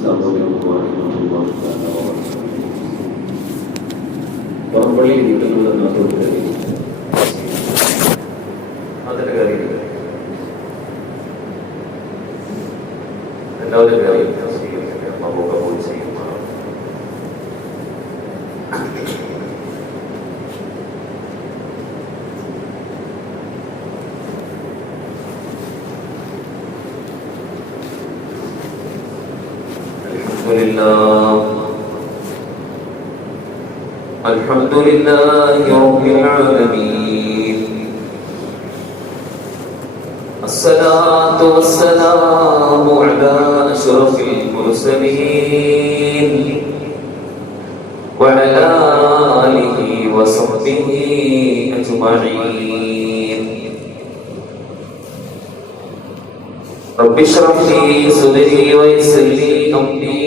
السلام عليكم ورحمة الله وبركاته. പുറംപള്ളി വീട്ടിലുള്ള നാട്ടുകാരി അതിൻ്റെ കാര്യം എല്ലാവരും കാര്യം സ്വീകരിക്കുക പോയി ചെയ്യുന്നതാണ്. الحمد لله رب العالمين. الصلاة والسلام على أشرف المرسلين وعلى آله وصحبه أجمعين. رب اشرح لي صدري ويسر لي أمري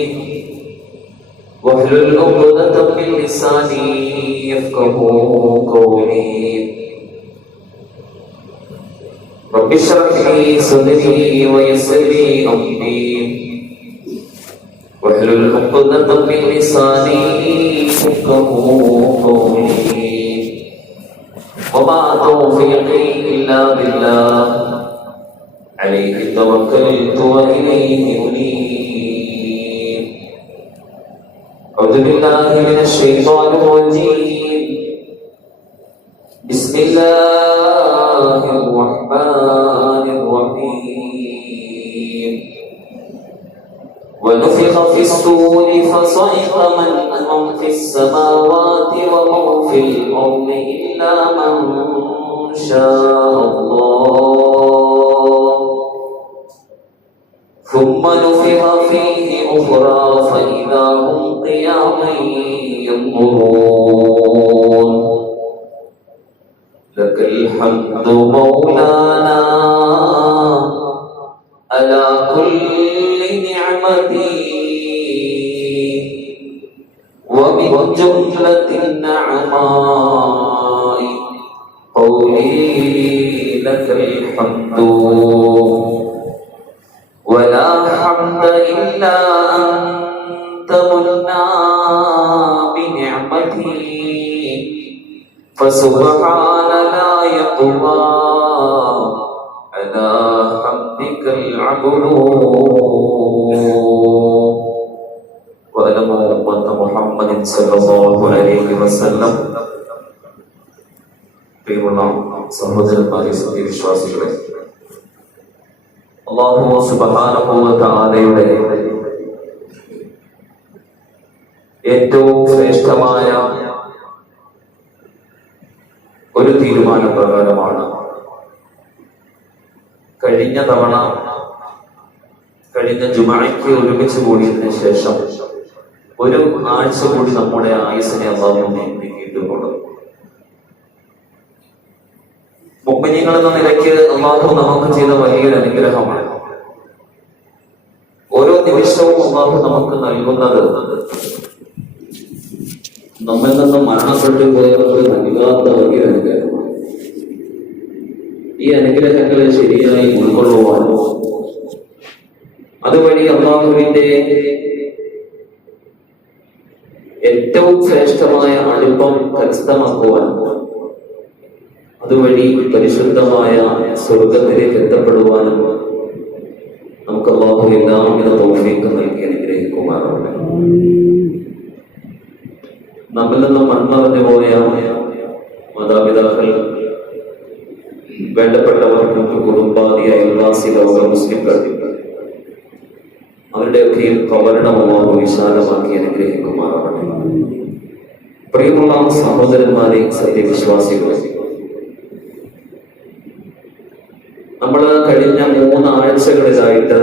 واحلل عقدة من لساني يفقهوا قولي. رب اشرح لي صدري ويسر لي أمري واحلل عقدة من لساني يفقهوا قولي. وما توفيقي إلا بالله عليه توكلت وإليه أنيب. أعوذ بالله من الشيطان الرجيم. بسم الله الرحمن الرحيم. ونفخ في الصور فصعق من في السماوات ومن في الأرض إلا من شاء الله ثم نفخ فيه أخرى فإذا هم قيام ينظرون. لك الحمد مولانا على كل نعمة ومن جملة النعماء قولي لك الحمد ولا حمد إلا أنت منا بنعمتي فسبحان لا يقوى على حمدك العبد. وألموا أمة محمد صلى الله عليه وسلم. പ്രിയമുള്ള സഹോദരന്മാരെ, സത്യവിശ്വാസികളെ, അല്ലാഹു സുബ്ഹാനഹു വ തആലയുടെ ഏറ്റവും ശ്രേഷ്ഠമായ ഒരു തീരുമാനപ്രകാരമാണ് കഴിഞ്ഞ ജുമഅയ്ക്ക് ഒരുമിച്ച് കൂടിയതിനു ശേഷം ഒരു ആഴ്ച കൂടി നമ്മുടെ ആയുസ്സിനെ അല്ലാഹു നീട്ടിയിട്ടുണ്ട്. മുഅ്മിനീങ്ങൾ എന്ന നിലയ്ക്ക് അല്ലാഹു നമുക്ക് ചെയ്ത വലിയൊരു അനുഗ്രഹമാണ്. ഓരോ നിമിഷവും അല്ലാഹു നമുക്ക് നൽകുന്നത് നമ്മിൽ നിന്നും മരണപ്പെട്ടു പോയവർക്ക് നൽകാത്ത വലിയൊരു അനുഗ്രഹമാണ്. ഈ അനുഗ്രഹങ്ങളെ ശരിയായി ഉൾക്കൊള്ളുവാനോ അതുവഴി അല്ലാഹുവിന്റെ ഏറ്റവും ശ്രേഷ്ഠമായ അടുപ്പം കരസ്ഥമാക്കുവാനോ അതുവഴി പരിശുദ്ധമായ സ്വർഗത്തിലേക്ക് എത്തപ്പെടുവാനും നമുക്ക് അല്ലാഹു എല്ലാവിധ തൗഫീഖ് നൽകി അനുഗ്രഹിക്കുമാറാവട്ടെ. നമ്മിൽ നിന്നും മൺമറഞ്ഞു പോയ മാതാപിതാക്കൾ, വേണ്ടപ്പെട്ടവർ, കുടുംബാദിയ അയൽവാസി ലോക മുസ്ലിംകൾ, അവരുടെയൊക്കെ കബറിടം അല്ലാഹു വിശാലമാക്കി അനുഗ്രഹിക്കുമാറാവട്ടെ. പ്രിയമുള്ള സഹോദരന്മാരെ, സത്യവിശ്വാസികളെ, നമ്മൾ കഴിഞ്ഞ 3 ആഴ്ചകളിലായിട്ട്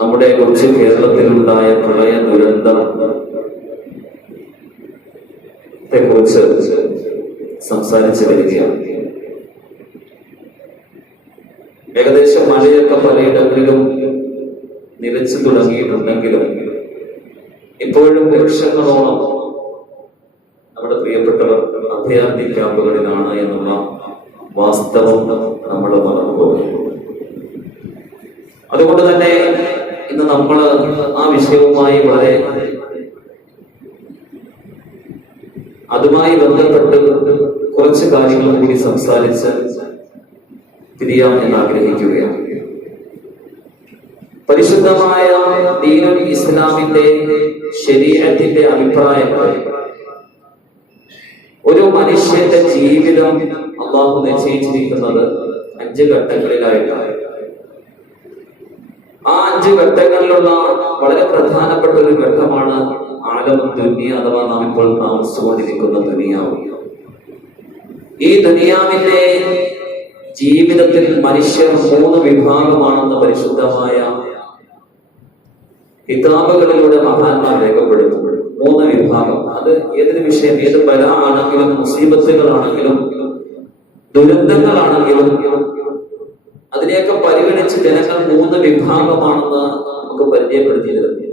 നമ്മുടെ കൊച്ചു കേരളത്തിലുണ്ടായ പ്രളയ ദുരന്തത്തെ കുറിച്ച് സംസാരിച്ചു വരികയാണ്. ഏകദേശം മഴയൊക്കെ പലയിടങ്ങളിലും നിലച്ചു തുടങ്ങിയിട്ടുണ്ടെങ്കിലും ഇപ്പോഴും ലക്ഷങ്ങളോളം നമ്മുടെ പ്രിയപ്പെട്ടവർ അഭയാർത്ഥി ക്യാമ്പുകളിലാണ് എന്നുള്ള വാസ്തവം നമ്മൾ മറന്നുപോകുന്നു. അതുകൊണ്ട് തന്നെ ഇന്ന് നമ്മൾ ആ വിഷയവുമായി വളരെ അതുമായി ബന്ധപ്പെട്ട് കുറച്ച് കാര്യങ്ങൾ കൂടി സംസാരിച്ച് തിരിയാം എന്ന് ആഗ്രഹിക്കുകയാണ്. പരിശുദ്ധമായ ദീനുൽ ഇസ്ലാമിന്റെ ശരീഅത്തിന്റെ അഭിപ്രായങ്ങൾ ഒരു മനുഷ്യന്റെ ജീവിതം അല്ലാഹു നിശ്ചയിച്ചിരിക്കുന്നത് 5 ഘട്ടങ്ങളിലായിട്ടാണ്. ആ 5 ഘട്ടങ്ങളിലുള്ള വളരെ പ്രധാനപ്പെട്ട ഒരു ഘട്ടമാണ് ആലമുൽ ദുനിയ അഥവാ നാം ഇപ്പോൾ താമസിച്ചുകൊണ്ടിരിക്കുന്ന ദുനിയാവ്. ഈ ദുനിയാവിന്റെ ജീവിതത്തിൽ മനുഷ്യർ 3 വിഭാഗമാണെന്ന് പരിശുദ്ധമായ കിതാബുകളിലൂടെ മഹാന്മാർ രേഖപ്പെടുത്തും. 3 വിഭാഗം. അത് ഏതൊരു വിഷയം, ഏത് ബല ആണെങ്കിലും, മുസീബത്തുകളാണെങ്കിലും, ദുരന്തങ്ങളാണെങ്കിലും അതിനെയൊക്കെ പരിഗണിച്ച് ജനങ്ങൾ 3 വിഭാഗമാണെന്ന് നമുക്ക് പരിചയപ്പെടുത്തി തരുന്നു.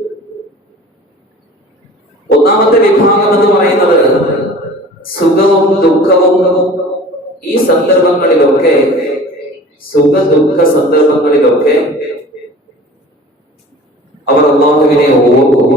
ഒന്നാമത്തെ വിഭാഗം എന്ന് പറയുന്നത് സുഖവും ദുഃഖവും ഈ സന്ദർഭങ്ങളിലൊക്കെ, സുഖ ദുഃഖ സന്ദർഭങ്ങളിലൊക്കെ അവർ അല്ലാഹുവിനെ ഓർക്കും.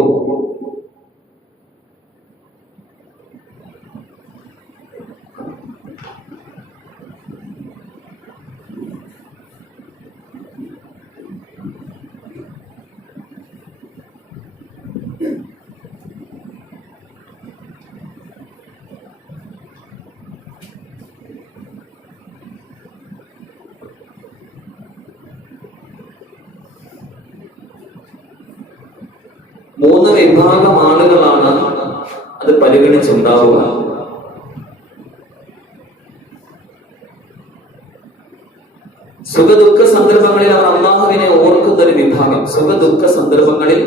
മൂന്ന് വിഭാഗം ആളുകളാണ് അത് പരിഗണിച്ചുണ്ടാവുക. സുഖദുഃഖ സന്ദർഭങ്ങളിൽ അവർ അള്ളാഹുവിനെ ഓർക്കുന്ന ഒരു വിഭാഗം, സുഖദുഃഖ സന്ദർഭങ്ങളിൽ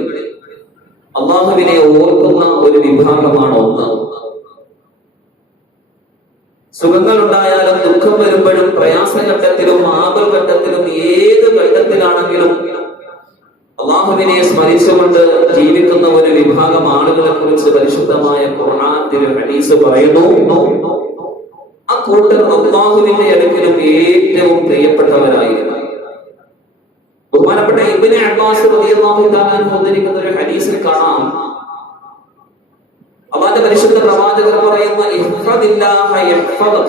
അള്ളാഹുവിനെ ഓർക്കുന്ന ഒരു വിഭാഗമാണ് ഒന്ന്. സുഖങ്ങൾ ഉണ്ടായാലും ദുഃഖം വരുമ്പോഴും പ്രയാസഘട്ടത്തിലും ആപൽ ഘട്ടത്തിലും ഏത് ഘട്ടത്തിലാണെങ്കിലും അള്ളാഹുവിനെ സ്മരിച്ചുകൊണ്ട് ജീവിക്കുന്ന ഒരു വിഭാഗം ആളുകളെ കുറിച്ച് പരിശുദ്ധമായ ഖുർആനിൽ ഹദീസ് പറയുന്നു. ആ കൂട്ടർ അള്ളാഹുവിന്റെ അടുക്കലും ഏറ്റവും പ്രിയപ്പെട്ടവരായിരുന്നു. ബഹുമാനപ്പെട്ട ഇബ്നു അബ്ബാസ് റളിയല്ലാഹു തആല അൻഹു ഉദ്ധരിക്കുന്ന ഒരു ഹദീസിൽ കാണാം, അല്ലാഹുവിന്റെ പരിശുദ്ധ പ്രവാചകർ പറയുന്ന ഇഹ്ഫദില്ലാഹ യഹ്ഫദക,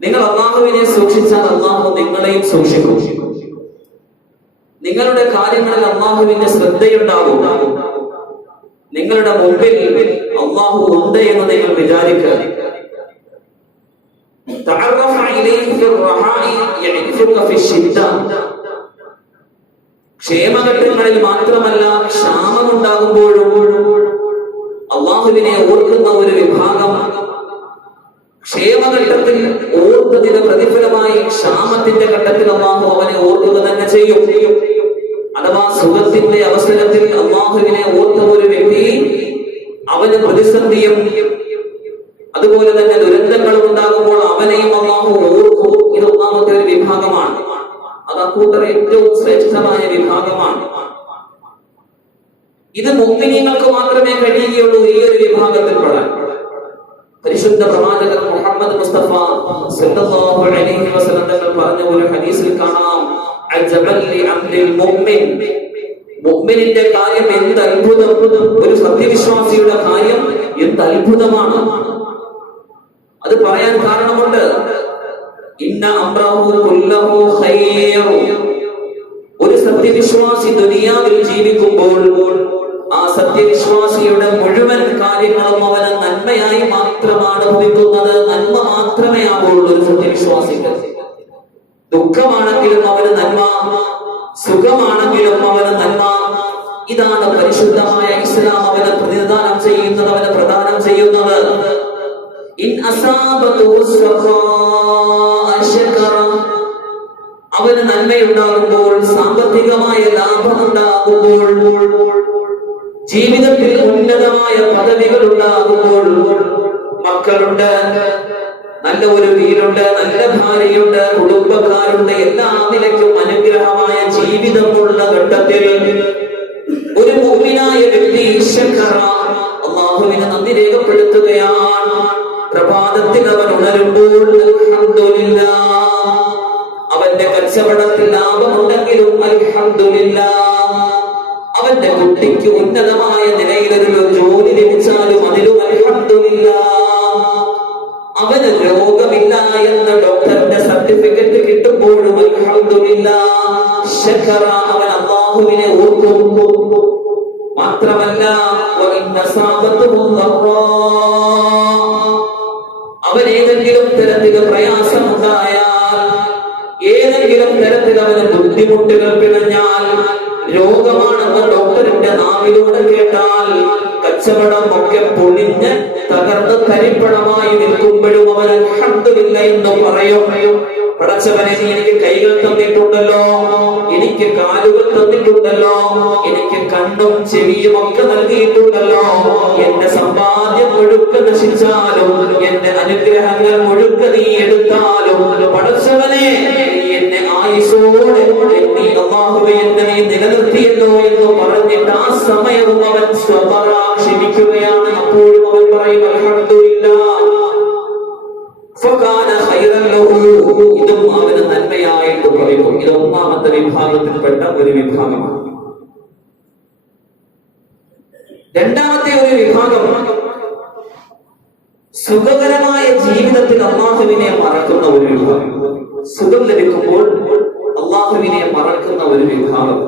നിങ്ങൾ അള്ളാഹുവിനെ സൂക്ഷിച്ചാൽ അള്ളാഹു നിങ്ങളെയും സൂക്ഷിക്കും. നിങ്ങളുടെ കാര്യങ്ങളിൽ അള്ളാഹുവിന്റെ ശ്രദ്ധയുണ്ടാവും. നിങ്ങളുടെ മുമ്പിൽ അള്ളാഹു ഉണ്ട് എന്ന് നിങ്ങൾ വിചാരിക്കുക. ക്ഷേമഘട്ടങ്ങളിൽ മാത്രമല്ല, ക്ഷാമമുണ്ടാകുമ്പോഴും അള്ളാഹുവിനെ ഓർക്കുന്ന ഒരു വിഭാഗം ക്ഷേമഘട്ടത്തിൽ ഓർത്തതിന് പ്രതിഫലമായി ക്ഷാമത്തിന്റെ ഘട്ടത്തിൽ അള്ളാഹു അവനെ ഓർക്കുക തന്നെ ചെയ്യും. അഥവാ സുഖത്തിന്റെ അവസരത്തിൽ അള്ളാഹുവിനെ ഓർത്ത ഒരു വ്യക്തി അവന് പ്രതിസന്ധിയും അതുപോലെ തന്നെ ദുരന്തങ്ങളും ഉണ്ടാകുമ്പോൾ അവനെയും അള്ളാഹു ഓർക്കും. ഇത് ഒന്നാമത്തെ ഒരു വിഭാഗമാണ്. അത് അക്കൂട്ടർ ഏറ്റവും ശ്രേഷ്ഠമായ വിഭാഗമാണ്. ഇത് മുഅ്മിനീങ്ങൾക്ക് മാത്രമേ കഴിയുകയുള്ളൂ ഈ ഒരു വിഭാഗത്തിൽ പെടാൻ. പരിശുദ്ധ പ്രവാചകർ മുഹമ്മദ് മുസ്തഫ സല്ലല്ലാഹു അലൈഹി വസല്ലം തങ്ങൾ പറഞ്ഞ ഒരു ഹദീസിൽ കാണാം, അജബൽ ലിഅംരിൽ മുഅ്മിൻ, മുഅ്മിനിന്റെ കാര്യം എന്ത് അത്ഭുതം, ഒരു സത്യവിശ്വാസിയുടെ കാര്യം എന്ത് അത്ഭുതമാണ്. അത് പറയാൻ കാരണമുണ്ട്. ഇന്ന അംറഹു കുല്ലഹു ഖൈർ, ഒരു സത്യവിശ്വാസി ദുനിയാവിൽ ജീവിക്കുമ്പോൾ ആ സത്യവിശ്വാസിയുടെ മുഴുവൻ കാര്യങ്ങളും അവന് നന്മയായി മാത്രമാണ് ഭവിക്കുന്നത്. നന്മ മാത്രമേ ആവുള്ളൂ ഒരു സത്യവിശ്വാസിക്ക്. ദുഃഖമാണെങ്കിലും അവന് നന്മ, സുഖമാണെങ്കിലും അവന് നന്മ. ഇതാണ് പരിശുദ്ധമായ ഇസ്ലാം അവന് പ്രതിദാനം ചെയ്യുന്നത്, അവന് പ്രദാനം ചെയ്യുന്നത്. ഇൻ അസാബതുഹു സഖാഅ ശകറ, അവന് നന്മയുണ്ടാകുമ്പോൾ, സാമ്പത്തികമായ ലാഭമുണ്ടാകുമ്പോൾ, ജീവിതത്തിൽ ഉന്നതമായ പദവികൾ ഉണ്ടാകുമ്പോൾ, മക്കളുണ്ട്, നല്ല ഒരു വീടുണ്ട്, നല്ല ഭാര്യയുണ്ട്, കുടുംബക്കാരുണ്ട്, എല്ലാ നിലയ്ക്കും അനുഗ്രഹമായ ജീവിതമുള്ള ഘട്ടത്തിൽ ഒരു മുഅ്മിനായ വ്യക്തി ശകറ, അല്ലാഹുവിനെ നന്ദി രേഖപ്പെടുത്തുകയാണ്. പ്രഭാതത്തിൽ അവൻ ഉണരുമ്പോൾ അൽഹംദുലില്ലാഹ്, അവന്റെ കച്ചവടത്തിൽ ലാഭമുണ്ടെങ്കിൽ ആരെങ്കിലും അൽഹംദുലില്ലാഹ്, അവന്റെ കുട്ടിക്ക് ഉന്നതമായ നിലയിലൊരു ജോലി ലഭിച്ചാലും അതിലും അൽഹംദുലില്ലാഹ്, അവന് രോഗമില്ല എന്ന ഡോക്ടറിന്റെ സർട്ടിഫിക്കറ്റ് കിട്ടുമ്പോഴും അൽഹംദുലില്ലാഹ്, ശകറ, അവൻ അല്ലാഹുവിനെ ഓർക്കും. മാത്രമല്ല അവൻ ഏതെങ്കിലും തരത്തിൽ പ്രയാസമുണ്ടായാൽ, ഏതെങ്കിലും തരത്തിൽ അവന് ബുദ്ധിമുട്ടുകൾ പിണഞ്ഞാൽ, രോഗമാണെന്ന് ഡോക്ടറിന്റെ നാവിലൂടെ കേട്ടാൽ, കച്ചവടം ഒക്കെ പൊളിഞ്ഞ് തകർന്ന് തരിപ്പണമായി നിൽക്കുമ്പോഴും അവൻ അൽഹംദുലില്ല എന്ന് പറയും. പടച്ചവനെ, നീ എനിക്ക് കൈകൾ തന്നിട്ടുണ്ടല്ലോ, എനിക്ക് കാലുകൾ തന്നിട്ടുണ്ടല്ലോ, എനിക്ക് കണ്ണും ചെവിയും ഒക്കെ നൽകിയിട്ടുണ്ടല്ലോ, എന്റെ സമ്പാദ്യം മുഴുക്ക നശിച്ചാലും എന്റെ അനുഗ്രഹങ്ങൾ മുഴുക്ക നീ എടുത്താലും പടച്ചവനെ, എന്നെ ആയുസോടെ നീ അല്ലാഹുവേ എന്നെ നീ നിലനിർത്തിയല്ലോ എന്ന് പറഞ്ഞിട്ട് ആ സമയവും അവൻ സ്വബറ, ക്ഷമിക്കുകയാണ്. അപ്പോഴും അവൻ പറയും അൽഹംദുലില്ലാഹ്, ഇതും അവന് നന്മയായിട്ട് പറയുന്നു. ഇത് ഒന്നാമത്തെ വിഭാഗത്തിൽപ്പെട്ട ഒരു വിഭാഗമാണ്. രണ്ടാമത്തെ ഒരു വിഭാഗം സുഖകരമായ ജീവിതത്തിൽ അല്ലാഹുവിനെ മറക്കുന്ന ഒരു വിഭാഗം. സുഖം ലഭിക്കുമ്പോൾ അല്ലാഹുവിനെ മറക്കുന്ന ഒരു വിഭാഗം.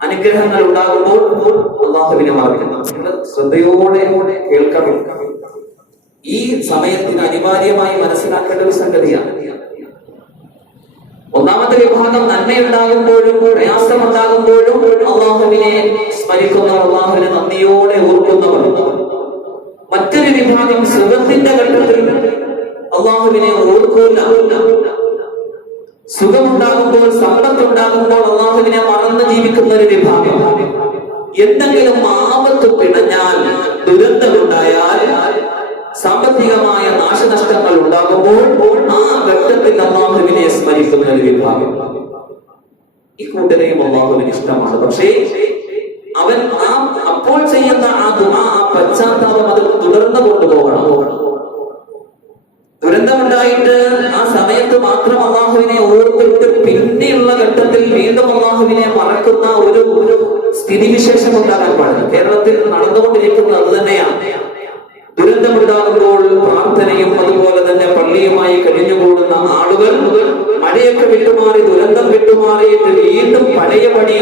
അനുഗ്രഹങ്ങൾ ഉണ്ടാകുമ്പോൾ അല്ലാഹുവിനെ മറക്കുന്നു. ശ്രദ്ധയോടെ കേൾക്കണം. ഈ സമയത്തിന് അനിവാര്യമായി മനസ്സിലാക്കേണ്ട ഒരു സംഗതിയാണ്. ഒന്നാമത്തെ വിഭാഗം നന്മയുണ്ടാകുമ്പോഴും പ്രയാസമുണ്ടാകുമ്പോഴും അല്ലാഹുവിനെ സ്മരിക്കുന്നവർ, അല്ലാഹുവിനെ നന്ദിയോടെ ഓർക്കുന്നവർ. മറ്റൊരു വിഭാഗം സുഖത്തിന്റെ ഘട്ടത്തിൽ അല്ലാഹുവിനെ ഓർക്കൂല. സുഖമുണ്ടാകുമ്പോൾ, സമ്പത്തുണ്ടാകുമ്പോൾ അല്ലാഹുവിനെ മറന്ന് ജീവിക്കുന്ന ഒരു വിഭാഗം. എന്തെങ്കിലും ആപത്ത് പിണഞ്ഞാൽ, ദുരന്തമുണ്ടായാൽ, സാമ്പത്തികമായ നാശനഷ്ടങ്ങൾ ഉണ്ടാകുമ്പോൾ ആ ഘട്ടത്തിൽ അല്ലാഹുവിനെ സ്മരിക്കുന്ന ഒരു വിഭാഗം. ഈ കൂട്ടരെയും അല്ലാഹുവിന് ഇഷ്ടമാണ്. പക്ഷേ അവൻ അപ്പോൾ ചെയ്യുന്ന ആ ദുആ, ആ പശ്ചാത്താപം അത് തുടർന്ന് കൊണ്ടുപോകണം. ദുരന്തമുണ്ടായിട്ട് ആ സമയത്ത് മാത്രം അല്ലാഹുവിനെ ഓർത്തിട്ട് പിന്നെയുള്ള ഘട്ടത്തിൽ വീണ്ടും അല്ലാഹുവിനെ മറക്കുന്ന ഒരു സ്ഥിതിവിശേഷം ഉണ്ടാകാൻ പാടില്ല. കേരളത്തിൽ നടന്നുകൊണ്ടിരിക്കുന്നത് അത് തന്നെയാണ്. ദുരന്തമുണ്ടാകുമ്പോൾ പ്രാർത്ഥനയും അതുപോലെ തന്നെ പള്ളിയുമായി കഴിഞ്ഞുകൂടുന്ന ആളുകൾ മഴയൊക്കെ വിട്ടുമാറി, ദുരന്തം വിട്ടുമാറിയിട്ട് വീണ്ടും പഴയപടി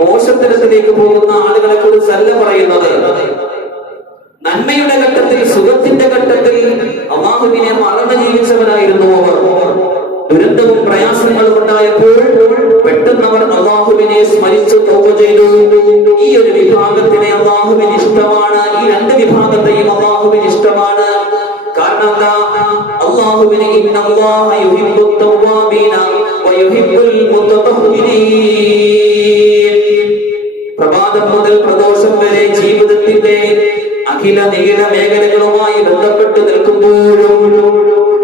മോശത്തരത്തിലേക്ക് പോകുന്ന ആളുകളെ കുറിച്ചല്ല പറയുന്നത്. നന്മയുടെ ഘട്ടത്തിൽ, സുഖത്തിന്റെ ഘട്ടത്തിൽ അല്ലാഹുവിനെ മറന്ന് ജീവിച്ചവരായിരുന്നു അവർ. ദുരന്തവും പ്രയാസങ്ങളും ഉണ്ടായപ്പോൾ പെട്ടെന്ന് അവർ അല്ലാഹുവിനെ സ്മരിച്ച് തൗബ ചെയ്തു. ഈ ഒരു വിഭാഗത്തിനെ അല്ലാഹുവിന് ഇഷ്ടമാണ്. ഈ രണ്ട് വിഭാഗത്തെയും അല്ലാഹുവിന് ഇഷ്ടമാണ്. കാരണം എന്താ? അല്ലാഹുവിനെ ഇന്നല്ലാഹ യുഹിബ്ബുത് തവ്വാബീന വയുഹിബ്ബുൽ മുതതഹ്ഹിരീൻ. പ്രഭാതം മുതൽ പ്രദോഷം വരെ ജീവിതത്തിന്റെ അഖില നീല മേഖലകളുമായി ബന്ധപ്പെട്ട് നിൽക്കുമ്പോഴും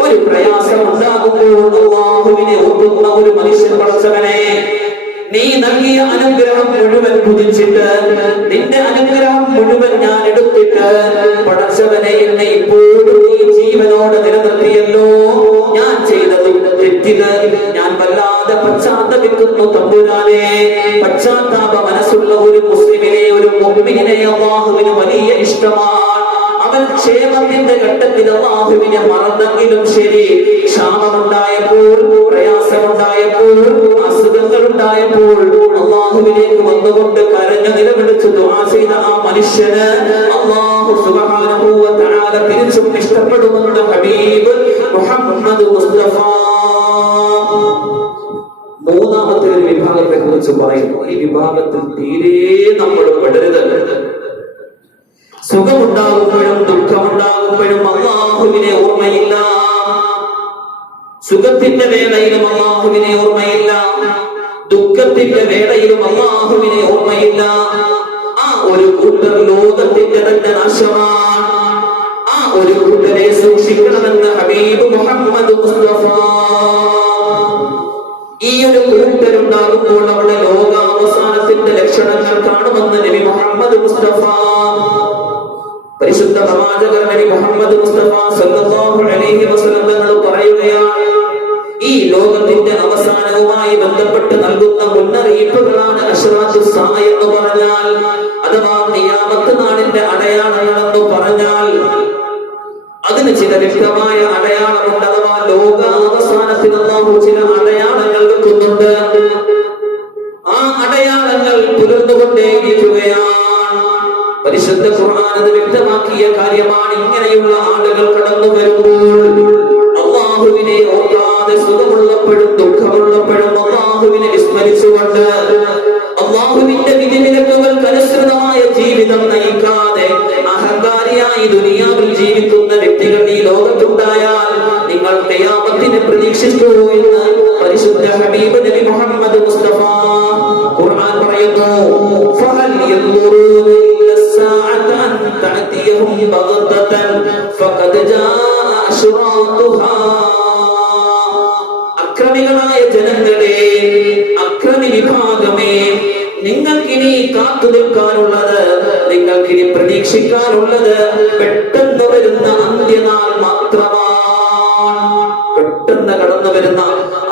ഒരു പ്രയാസം ഉണ്ടാകുമ്പോൾ അല്ലാഹുവിനെ ഓർക്കുന്ന ഒരു മനുഷ്യൻ, പടച്ചവനെ നീ നൽകിയ അനുഗ്രഹം മുഴുവൻ ഭുജിച്ചിട്ട്, നിന്റെ അനുഗ്രഹം മുഴുവൻ ഞാൻ എടുത്തിട്ട്, പടച്ചവനെ എന്നെ ഇപ്പോഴും നീ ജീവനോടെ നിലനിർത്തിയല്ലോ, ഞാൻ ചെയ്തത് തെറ്റില് ഞാൻ വല്ലാതെ പശ്ചാത്തപിക്കുന്നു തമ്പുരാനെ. പശ്ചാത്താപ മനസ്സുള്ള ഒരു മുസ്ലിമിനെ, ഒരു മുഅ്മിനിനെ അല്ലാഹുവിന് വലിയ ഇഷ്ടമാണ്. അവൻ ക്ഷേമത്തിന്റെ ഘട്ടത്തിൽ അല്ലാഹുവിനെ മറന്നെങ്കിലും ശരി, ക്ഷാമമുണ്ടായപ്പോൾ, പ്രയാസമുണ്ടായപ്പോൾ, അസുഖങ്ങൾ ഉണ്ടായപ്പോൾ അല്ലാഹുവിലേക്ക് വന്നുകൊണ്ട് കരഞ്ഞു നിലവിളിച്ച് ദുആ ചെയ്ത ആ മനുഷ്യന് അല്ലാഹു സുബ്ഹാനഹു വ തആല തിരിച്ചും ഇഷ്ടപ്പെടുമെന്ന് ഹബീബ് മുഹമ്മദ് മുസ്തഫ. മൂന്നാമത്തെ ഒരു വിഭാഗത്തെ കുറിച്ച് പറയുന്നു. ഈ വിഭാഗത്തിൽ തീരെ നമ്മൾ പെടരുത്. സുഖമുണ്ടാകുമ്പോഴും ദുഃഖമുണ്ടാകുമ്പോഴും അല്ലാഹുവിനെ ഓർമ്മയില്ല. സുഖത്തിന്റെ വേളയിലും അല്ലാഹുവിനെ ഓർമ്മയില്ല, ദുഃഖത്തിന്റെ വേളയിലും അല്ലാഹുവിനെ ഓർമ്മയില്ല. ആ ഒരു കൂട്ടർ ലോകത്തിന്റെ തന്നെ നാശമാണ്. ആ ഒരു കൂട്ടരെ സൂക്ഷിക്കണമെന്ന് ഹബീബ് മുഹമ്മദ് മുസ്തഫ. ഈ ഒരു കൂട്ടരുണ്ടാകുമ്പോൾ അവിടെ ലോകാവസാനത്തിന്റെ ലക്ഷണങ്ങൾ കാണുമെന്ന് നബി മുഹമ്മദ് മുസ്തഫ. പരിശുദ്ധ പ്രവാചകർ നബി മുഹമ്മദ് മുസ്തഫ സല്ലല്ലാഹു അലൈഹി വസല്ലം തങ്ങൾ പറയുകയാണ്, ഈ ലോകത്തിന്റെ അവസാനവുമായി ബന്ധപ്പെട്ട് നൽകുന്ന എന്ന് പറഞ്ഞാൽ അഥവാ ഖിയാമത്ത് നാളിന്റെ അടയാളങ്ങളെന്ന് പറഞ്ഞാൽ അതിന് ചില വ്യക്തമായ അടയാളമുണ്ട്. അഥവാ ലോകാവസാനത്തിന് അല്ലാഹു ചില അടയാളങ്ങൾ വെക്കുന്നുണ്ട്. ആ അടയാളങ്ങൾ പുലർന്നുകൊണ്ടേയിരിക്കുകയാണ്. പരിശുദ്ധ ഖുർആൻ അത് വ്യക്തമാക്കിയ കാര്യമാണ്. ഇങ്ങനെയുള്ള ആളുകൾ കടന്നു വരുമ്പോൾ അല്ലാഹുവിനെ ഓർക്കാതെ സുഖമുള്ളപ്പോഴും ദുഃഖമുള്ളപ്പോഴും അല്ലാഹുവിനെ വിസ്മരിച്ചുകൊണ്ട് അല്ലാഹുവിന്റെ വിധിവിലക്കുകൾക്ക് അനുസൃതമായ ജീവിതം നയിക്കാതെ അഹങ്കാരിയായി ദുനിയാവിൽ ജീവിക്കുന്ന വ്യക്തികൾ ഈ ലോകത്തുണ്ടായാൽ നിങ്ങൾ ഖിയാമത്തിനെ പ്രതീക്ഷിക്കൂ എന്ന് പരിശുദ്ധ ഹബീബ് നബി മുഹമ്മദ് മുസ്തഫ ഖുർആൻ പറയുന്നു. ഫഹൽ യൻദുറൂന ഇല്ല الساعة أن تأتيهم بغتة فقد جاء أشراطها. അക്രമികളായ ജനങ്ങളെ, അക്രമി വിഭാഗമേ, നിങ്ങൾക്കിനി കാത്തു നിൽക്കാനുള്ളത്, നിങ്ങൾക്കിനി പ്രതീക്ഷിക്കാനുള്ളത് പെട്ടെന്ന് വരുന്ന അന്ത്യനാൾ മാത്രമാണ്. പെട്ടെന്ന് കടന്നു വരുന്ന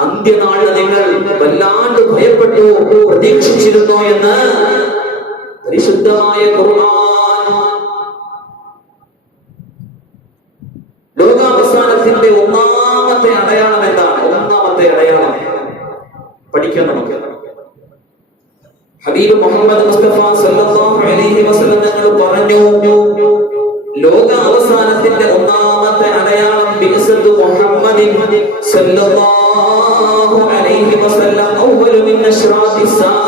അന്ത്യനാളിൽ നിങ്ങൾ വല്ലാണ്ട് ഭയപ്പെട്ടു പ്രതീക്ഷിച്ചിരുന്നോ എന്ന് പരിശുദ്ധമായ ഖുർആൻ. ലോകാവസാനത്തിന്റെ ഒന്നാമത്തെ അടയാളം എന്താണ്? ഒന്നാമത്തെ അടയാളം പഠിക്കാൻ നമുക്ക് ഹബീബ് മുഹമ്മദ് മുസ്തഫ സല്ലല്ലാഹു അലൈഹി വസല്ലം തങ്ങൾ പറഞ്ഞു, ലോകാവസാനത്തിന്റെ ഒന്നാമത്തെ അടയാളം ബിഅസത്തു മുഹമ്മദിൻ സല്ലല്ലാഹു അലൈഹി വസല്ലം അവ്വലു മിൻ അശ്റാത്തിസ് സാഅ.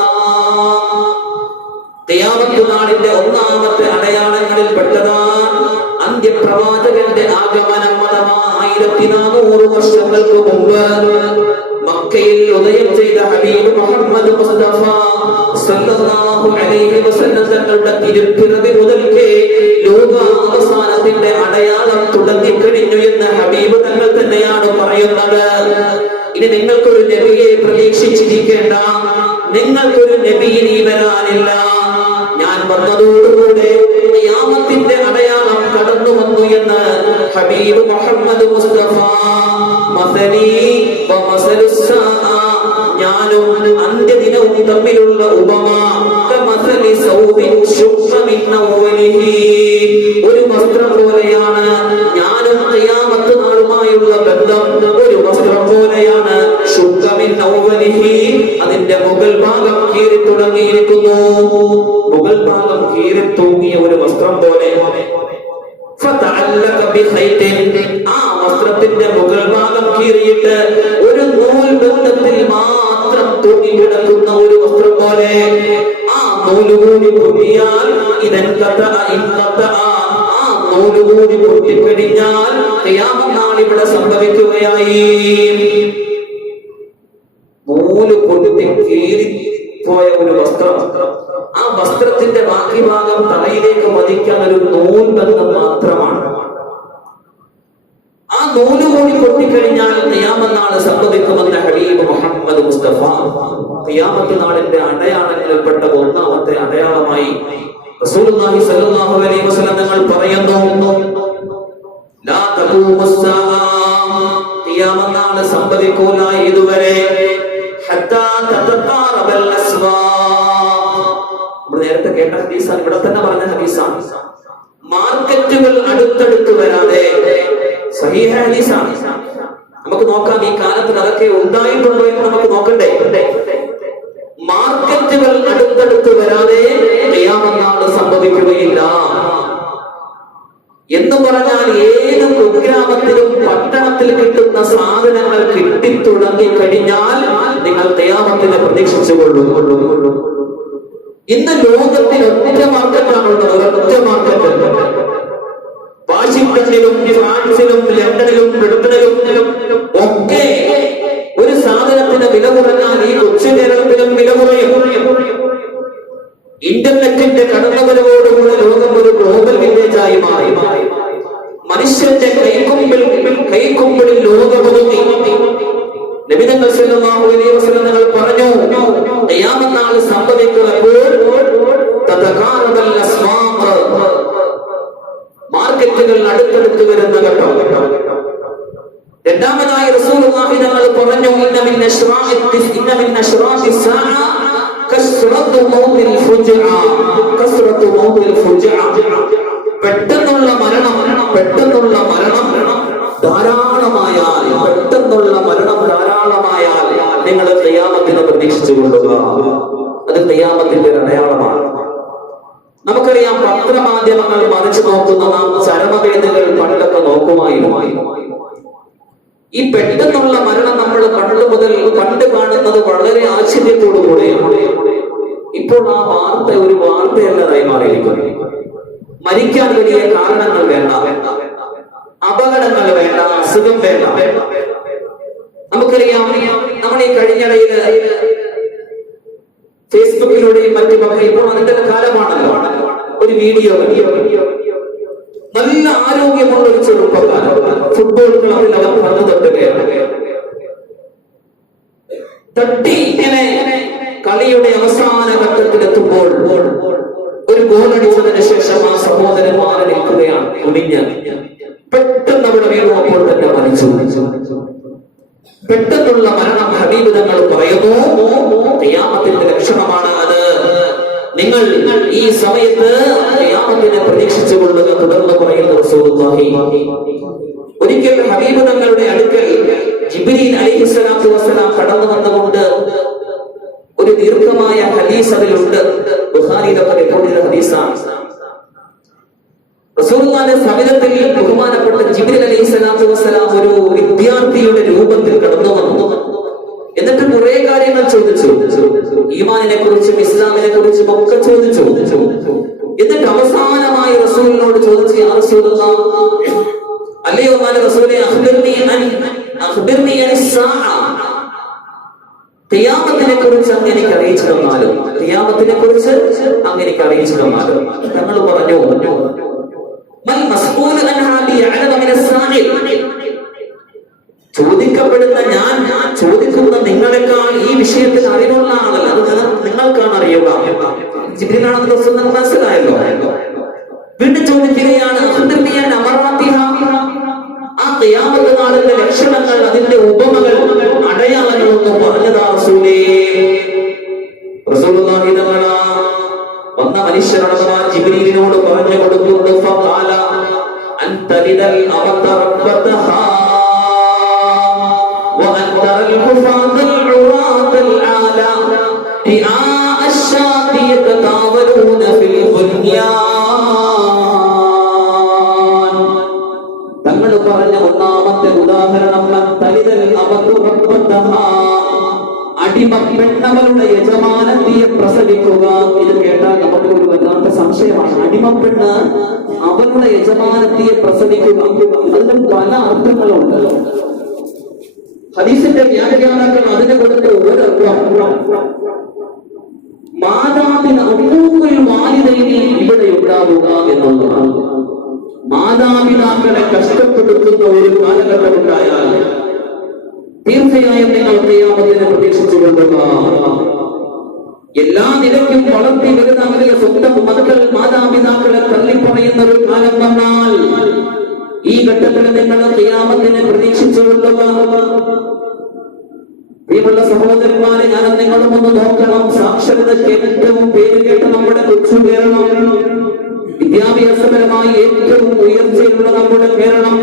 ഖിയാമത്ത് നാളിന്റെ ഒന്നാമത്തെ അടയാളങ്ങളിൽ പെട്ടതാണ് അന്ത്യപ്രവാചകന്റെ ആഗമനം. അഥവാ 1400 വർഷങ്ങൾക്ക് മുമ്പ് മക്കയിൽ ഉദയം ചെയ്ത ഹബീബ് മുഹമ്മദ് മുസ്തഫ സല്ലല്ലാഹു അലൈഹി വസല്ലം തങ്ങളുടെ തിരുപ്പിറവി മുതൽക്കേ ലോകാവസാനത്തിന്റെ അടയാളം തുടങ്ങിക്കഴിഞ്ഞു എന്ന് ഹബീബ് തങ്ങൾ തന്നെയാണ് പറയുന്നത്. ഇനി നിങ്ങൾക്കൊരു നബിയെ പ്രതീക്ഷിച്ചിരിക്കേണ്ട, നിങ്ങൾക്കൊരു നബി ഇനി വരാനില്ല. ഞാൻ വന്നതോടുകൂടെ ഖിയാമത്തിന്റെ അടയാളം കടന്നു വന്നു എന്ന് ഹബീബ് മുഹമ്മദ് മുസ്തഫ മസലി വമസലുസ് സാഅ, ഞാനും അന്ത്യദിനവും തമ്മിലുള്ള ഉപമ കമസലി സൗബിൻ ശുഖ്ഖ മിൻ അവലിഹി, ഒരു വസ്ത്രം പോലെയാണ്. ഞാനും ഖിയാമത്ത് നാളുമായുള്ള ബന്ധം ഒരു വസ്ത്രം പോലെയാണ്. ശുഖ്ഖ മിൻ അവലിഹി, അതിന്റെ മുകൾ ഭാഗം കീറി തുടങ്ങിയിരിക്കുന്നു. മുകൾ ഭാഗം കീറി തൂങ്ങിയ ഒരു വസ്ത്രം പോലെ. ആ വസ്ത്രത്തിന്റെ മുകൾ ഭാഗം കീറിയിട്ട് ഒരു നൂൽ ബന്ധത്തിൽ മാത്രം തൂങ്ങിക്കിടക്കുന്ന ഒരു വസ്ത്രം പോലെ. ആ നൂലുകൂടി പൊട്ടിയാൽ ആ നൂലുകൂടി പൊട്ടിക്കഴിഞ്ഞാൽ ഖിയാമത്ത് നാൾ ഇവിടെ സംഭവിക്കുകയായി. നൂല് പൊട്ടി കീറി പോയ ഒരു വസ്ത്രം, ആ വസ്ത്രത്തിന്റെ ബാക്കി ഭാഗം തലയിലേക്ക് വധിക്കാൻ ഒരു നൂൽ ബന്ധം മാത്രമാണ്. ആ നൂല് കൂടി പൊട്ടിക്കഴിഞ്ഞാൽ ഖിയാമത്ത് നാൾ സംഭവിക്കുമെന്ന് ഹബീബ് മുഹമ്മദ് മുസ്തഫ. ഖിയാമത്ത് നാളിന്റെ അടയാളങ്ങളിൽപ്പെട്ട ഒന്നാമത്തെ അടയാളമായി റസൂലുള്ളാഹി സ്വല്ലല്ലാഹു അലൈഹി വസല്ലം തങ്ങൾ പറയുന്നു, ലാ തഖൂമുസ് സാഅ, ഖിയാമത്ത് നാൾ സംഭവിക്കൂല ഇതുവരെ ഹത്താ തതഖാറബൽ അസ്വാഖ്. നമ്മൾ നേരത്തെ കേട്ട ഹദീസാണ്, ഇവിടെ തന്നെ പറഞ്ഞ ഹദീസാണ്. മാർക്കറ്റുകൾ അടുത്തടുത്ത് വരാതെ, സഹീഹ ഹദീസാണ്. നമുക്ക് നോക്കാം ഈ കാലത്ത് അതൊക്കെ ഉണ്ടായിട്ടുണ്ടോ എന്ന് നമുക്ക് നോക്കണ്ടേ. മാർക്കറ്റുകൾ അടുത്തടുത്ത് വരാതെ ഖിയാമത്ത് നാൾ സംഭവിക്കുകയില്ല എന്ന് പറഞ്ഞാൽ ഏത് കുഗ്രാമത്തിലും പട്ടണത്തിൽ കിട്ടുന്ന സാധനങ്ങൾ കിട്ടിത്തുടങ്ങി കഴിഞ്ഞാൽ നിങ്ങൾ ഖിയാമത്തിനെ പ്രതീക്ഷിച്ചുകൊള്ളൂ. ഇന്ന് ലോകത്തിൽ ഒറ്റ മാർക്കറ്റാണുള്ളത്, ഒരൊറ്റ മാർക്കറ്റ്. വാഷിംഗ്ടണിലും ഫ്രാൻസിലും ലണ്ടനിലും ബ്രിട്ടനിലും ഒക്കെ ഒരു സാധനത്തിന് വില കുറഞ്ഞാൽ ഈ കൊച്ചു കേരളത്തിലും വില കുറയും. ഇന്റർനെറ്റിന്റെ കടന്നുവരവോടുകൂടി ലോകം ഒരു ഗ്ലോബൽ വില്ലേജായി മാറി. മനുഷ്യന്റെ കൈക്കുമ്പിളിൽ ലോകമൊതുങ്ങി. നബി തങ്ങൾ സല്ലല്ലാഹു അലൈഹി വസല്ലം തങ്ങൾ പറഞ്ഞു, ഖിയാമത്ത് നാൾ സംഭവിക്കുമ്പോൾ തതഖാറബൽ അസ്വാഖ്, മാർക്കറ്റുകൾ അടുത്തടുത്ത് വരുന്ന ഘട്ടം. രണ്ടാമതായി റസൂലുള്ളാഹി തങ്ങൾ പറഞ്ഞു, ഇന്ന മിൻ അശ്റാത്തിസ് സാഅ പെട്ടെന്നുള്ള മരണം ധാരാളമായാൽ നിങ്ങൾ ഖിയാമത്തിനെ പ്രതീക്ഷിച്ചു കൊള്ളുക. അത് ഖിയാമത്തിന്റെ അടയാളമാണ്. നമുക്കറിയാം, പത്രമാധ്യമങ്ങൾ മറിച്ചു നോക്കുന്ന നാം ചരമവേദികൾ പണ്ടൊക്കെ നോക്കുമായിരുന്നു. ഈ പെട്ടെന്നുള്ള മരണം നമ്മൾ പണ്ട് മുതൽ കണ്ടു കാണുന്നത് വളരെ ആശ്ചര്യത്തോടു കൂടെയാണ്. ഇപ്പോൾ ആ വാർത്ത ഒരു വാർത്തയല്ലാതായി മാറിയിരിക്കുന്നു. മരിക്കാൻ വലിയ കാരണങ്ങൾ വേണ്ട, അപകടങ്ങൾ വേണ്ട, അസുഖം വേണ്ട. നമുക്കറിയാം, നമ്മൾ ഈ കഴിഞ്ഞിടയിൽ ഫേസ്ബുക്കിലൂടെയും മറ്റുമൊക്കെ, ഇപ്പോൾ അതിന്റെ കാലമാണല്ലോ, ഒരു വീഡിയോ നല്ല ആരോഗ്യമുള്ള ഒരു ചെറുപ്പക്കാരൻ ഫുട്ബോൾ ക്ലബിൽ അവർ പന്ത് തട്ടുകയാണ്. തട്ടി ഇങ്ങനെ കളിയുടെ അവസാന ഘട്ടത്തിലെത്തുമ്പോൾ ഒരു ഗോൾ അടിച്ചതിന് ശേഷം ആ സഹോദരൻ മാറി നിൽക്കുകയാണ്, കുനിഞ്ഞ്. പെട്ടെന്ന് അവിടെ വീണപ്പോൾ തന്നെ മരിച്ചു. പെട്ടെന്നുള്ള മരണം ഹബീബ് തങ്ങൾ പറയുന്നു ഖിയാമത്തിന്റെ ലക്ഷണമാണ് അത്. നിങ്ങൾ ഈ സമയത്ത് ഖിയാമത്തിനെ പ്രതീക്ഷിച്ചു കൊള്ളുക. തുടർന്ന് പറയുന്ന റസൂലുള്ളാഹി, ഒരിക്കൽ ഹബീബ് തങ്ങളുടെ അടുക്കൽ ജിബ്രീൽ അലൈഹിസ്സലാത്തു വസ്സലാം കടന്നു വന്നുകൊണ്ട് ഒരു ദീർഘമായ ഹദീസ് അതിലുണ്ട്. ബുഖാരിയിലൊക്കെ റിപ്പോർട്ട് ചെയ്ത ഹദീസാണ്. റസൂലുള്ളാഹിന്റെ സമീപത്തിൽ ബഹുമാനപ്പെട്ട ജിബ്രീൽ അലൈഹിസ്സലാത്തു വസ്സലാം ഒരു വിദ്യാർത്ഥിയുടെ രൂപത്തിൽ കടന്നു വന്നു. എന്നിട്ട് കുറെ കാര്യങ്ങൾ ചോദിച്ചു. ഈമാനിനെ കുറിച്ചും ഇസ്ലാമിനെ കുറിച്ചും ഒക്കെ ചോദിച്ചു. എന്നിട്ട് അവസാനമായി റസൂലിനോട് ചോദിച്ചു, യാ റസൂലല്ലാഹ്, അല്ലയോ റസൂലേ, അഖ്ബിർനി അനിസ്സാഅ, ഖിയാമത്തിനെ കുറിച്ച് അങ്ങ് എനിക്ക് അറിയിച്ചു തന്നാലും, ഖിയാമത്തിനെ കുറിച്ച് അങ്ങ് എനിക്ക് അറിയിച്ചു തന്നാലും. തങ്ങൾ പറഞ്ഞു, മൽ മസ്ഊലു അൻഹാ ബിഅലമ മിനസ്സാഇൽ, ചോദിക്കപ്പെടുന്ന ഞാൻ ചോദിക്കുന്ന നിങ്ങളെക്കാൾ ഈ വിഷയത്തിൽ അറിവുള്ള ആളല്ല, അത് നിങ്ങൾക്കാണ് അറിയുക. ജിബ്രീലാണെന്ന് റസൂലിന് മനസ്സിലായല്ലോ. വീണ്ടും ചോദിക്കുകയാണ്, ആ ഖിയാമത്ത് നാളിന്റെ ലക്ഷണങ്ങൾ, അതിന്റെ ഉപമകൾ, അടയാളങ്ങളൊന്നും പറഞ്ഞതാ റസൂലേ. റസൂലുള്ളാഹി തആല വന്ന മനുഷ്യനോട് ജിബ്രീലിനോട് പറഞ്ഞു കൊടുക്കുന്നു, ഫഖാല അൻത ലിദൽ അബത റബ്ബതഹാ الحفاظ العراة العالى رعاء الشاة يتطاولون في البنيان. തങ്ങൾ പറഞ്ഞ ഒന്നാമത്തെ ഉദാഹരണം, അടിമ പെണ്ണവളുടെ യജമാനത്തിയെ പ്രസവിക്കുക. ഇത് കേട്ടാൽ നമുക്ക് ഒരു വല്ലാത്ത സംശയമാണ്. അടിമപ്പെണ്ണ് അവളുടെ യജമാനത്തിയെ പ്രസവിക്കുക, അതിന് പല അർത്ഥങ്ങളുണ്ട്. ഹദീസിന്റെ വ്യാഖ്യാതാക്കൾ അതിനെ കൊടുത്ത ഒരർത്ഥം, മാതാപിതാക്കൾ ഇവിടെ ഉണ്ടാവുക എന്നുള്ളതാണ്. മാതാപിതാക്കളെ കഷ്ടപ്പെടുത്തുന്ന ഒരു കാലഘട്ടം ഉണ്ടായാൽ തീർച്ചയായും നിങ്ങൾ ഖിയാമത്തിനെ പ്രതീക്ഷിച്ചു കൊള്ളുക. എല്ലാ നിലയ്ക്കും വളർത്തി വരുന്ന അവരുടെ സ്വന്തം മക്കൾ മാതാപിതാക്കളെ തള്ളിപ്പറയുന്ന ഒരു കാലം വന്നാൽ ഈ ഘട്ടത്തിൽ നിങ്ങൾ ഖിയാമത്തിനെ പ്രതീക്ഷിച്ചു കൊള്ളുക. പ്രിയമുള്ള സഹോദരന്മാരെ, ഞാൻ നിങ്ങളും ഒന്ന് നോക്കണം. സാക്ഷരതയ്ക്ക് ഏറ്റവും പേര് കേട്ട നമ്മുടെ കൊച്ചു കേരളം, വിദ്യാഭ്യാസപരമായി ഏറ്റവും ഉയർച്ചയുള്ള നമ്മുടെ കേരളം,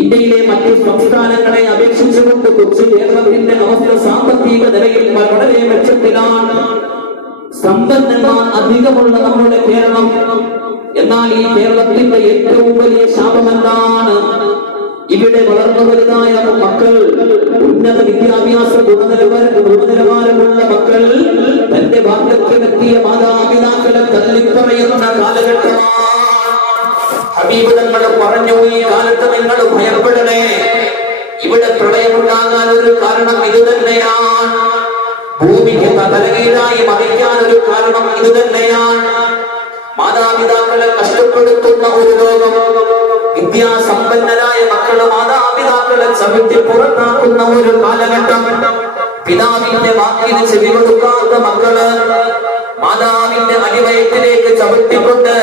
ഇന്ത്യയിലെ മറ്റു സംസ്ഥാനങ്ങളെ അപേക്ഷിച്ചുകൊണ്ട് കൊച്ചു കേരളത്തിന്റെ അവസ്ഥ സാമ്പത്തിക നിലയിൽ വളരെ മെച്ചത്തിലാണ്. സമ്പന്നന്മാർ അധികമുള്ള നമ്മുടെ കേരളം. എന്നാൽ ഈ കേരളത്തിന്റെ ഏറ്റവും വലിയ ശാപം എന്താണ്? ഇവിടെ വളർന്നു വലുതായ മക്കൾ, ഉന്നത വിദ്യാഭ്യാസ ഗുണനിലവാരമുള്ള മക്കൾ, തന്റെ വാർദ്ധക്യമെത്തിയ മാതാപിതാക്കളെ തള്ളിപ്പറയുന്ന കാലഘട്ടമാണ്. ഹബീബ് തങ്ങൾ പറഞ്ഞു, ഈ കാലത്ത് നിങ്ങൾ ഭയപ്പെടണേ. ഇവിടെ പ്രളയമുണ്ടാകാൻ ഒരു കാരണം ഇത് തന്നെയാണ്. ഭൂമിക്ക് തലകീഴായി മറിക്കാൻ ഒരു കാരണം ഇത് തന്നെയാണ്. മാതാപിതാക്കളെ കഷ്ടപ്പെടുത്തുന്ന ഒരു ലോകം, വിദ്യാസമ്പന്നരായ മക്കള് മാതാപിതാക്കളെ ചവിട്ടി പുറത്താക്കുന്ന ഒരു കാലഘട്ടം, പിതാവിന്റെ വാക്കിന് ചെവി കൊടുക്കാത്ത മക്കള് മാതാവിന്റെ അടിവയറ്റിലേക്ക് ചവിട്ടിക്കൊണ്ട്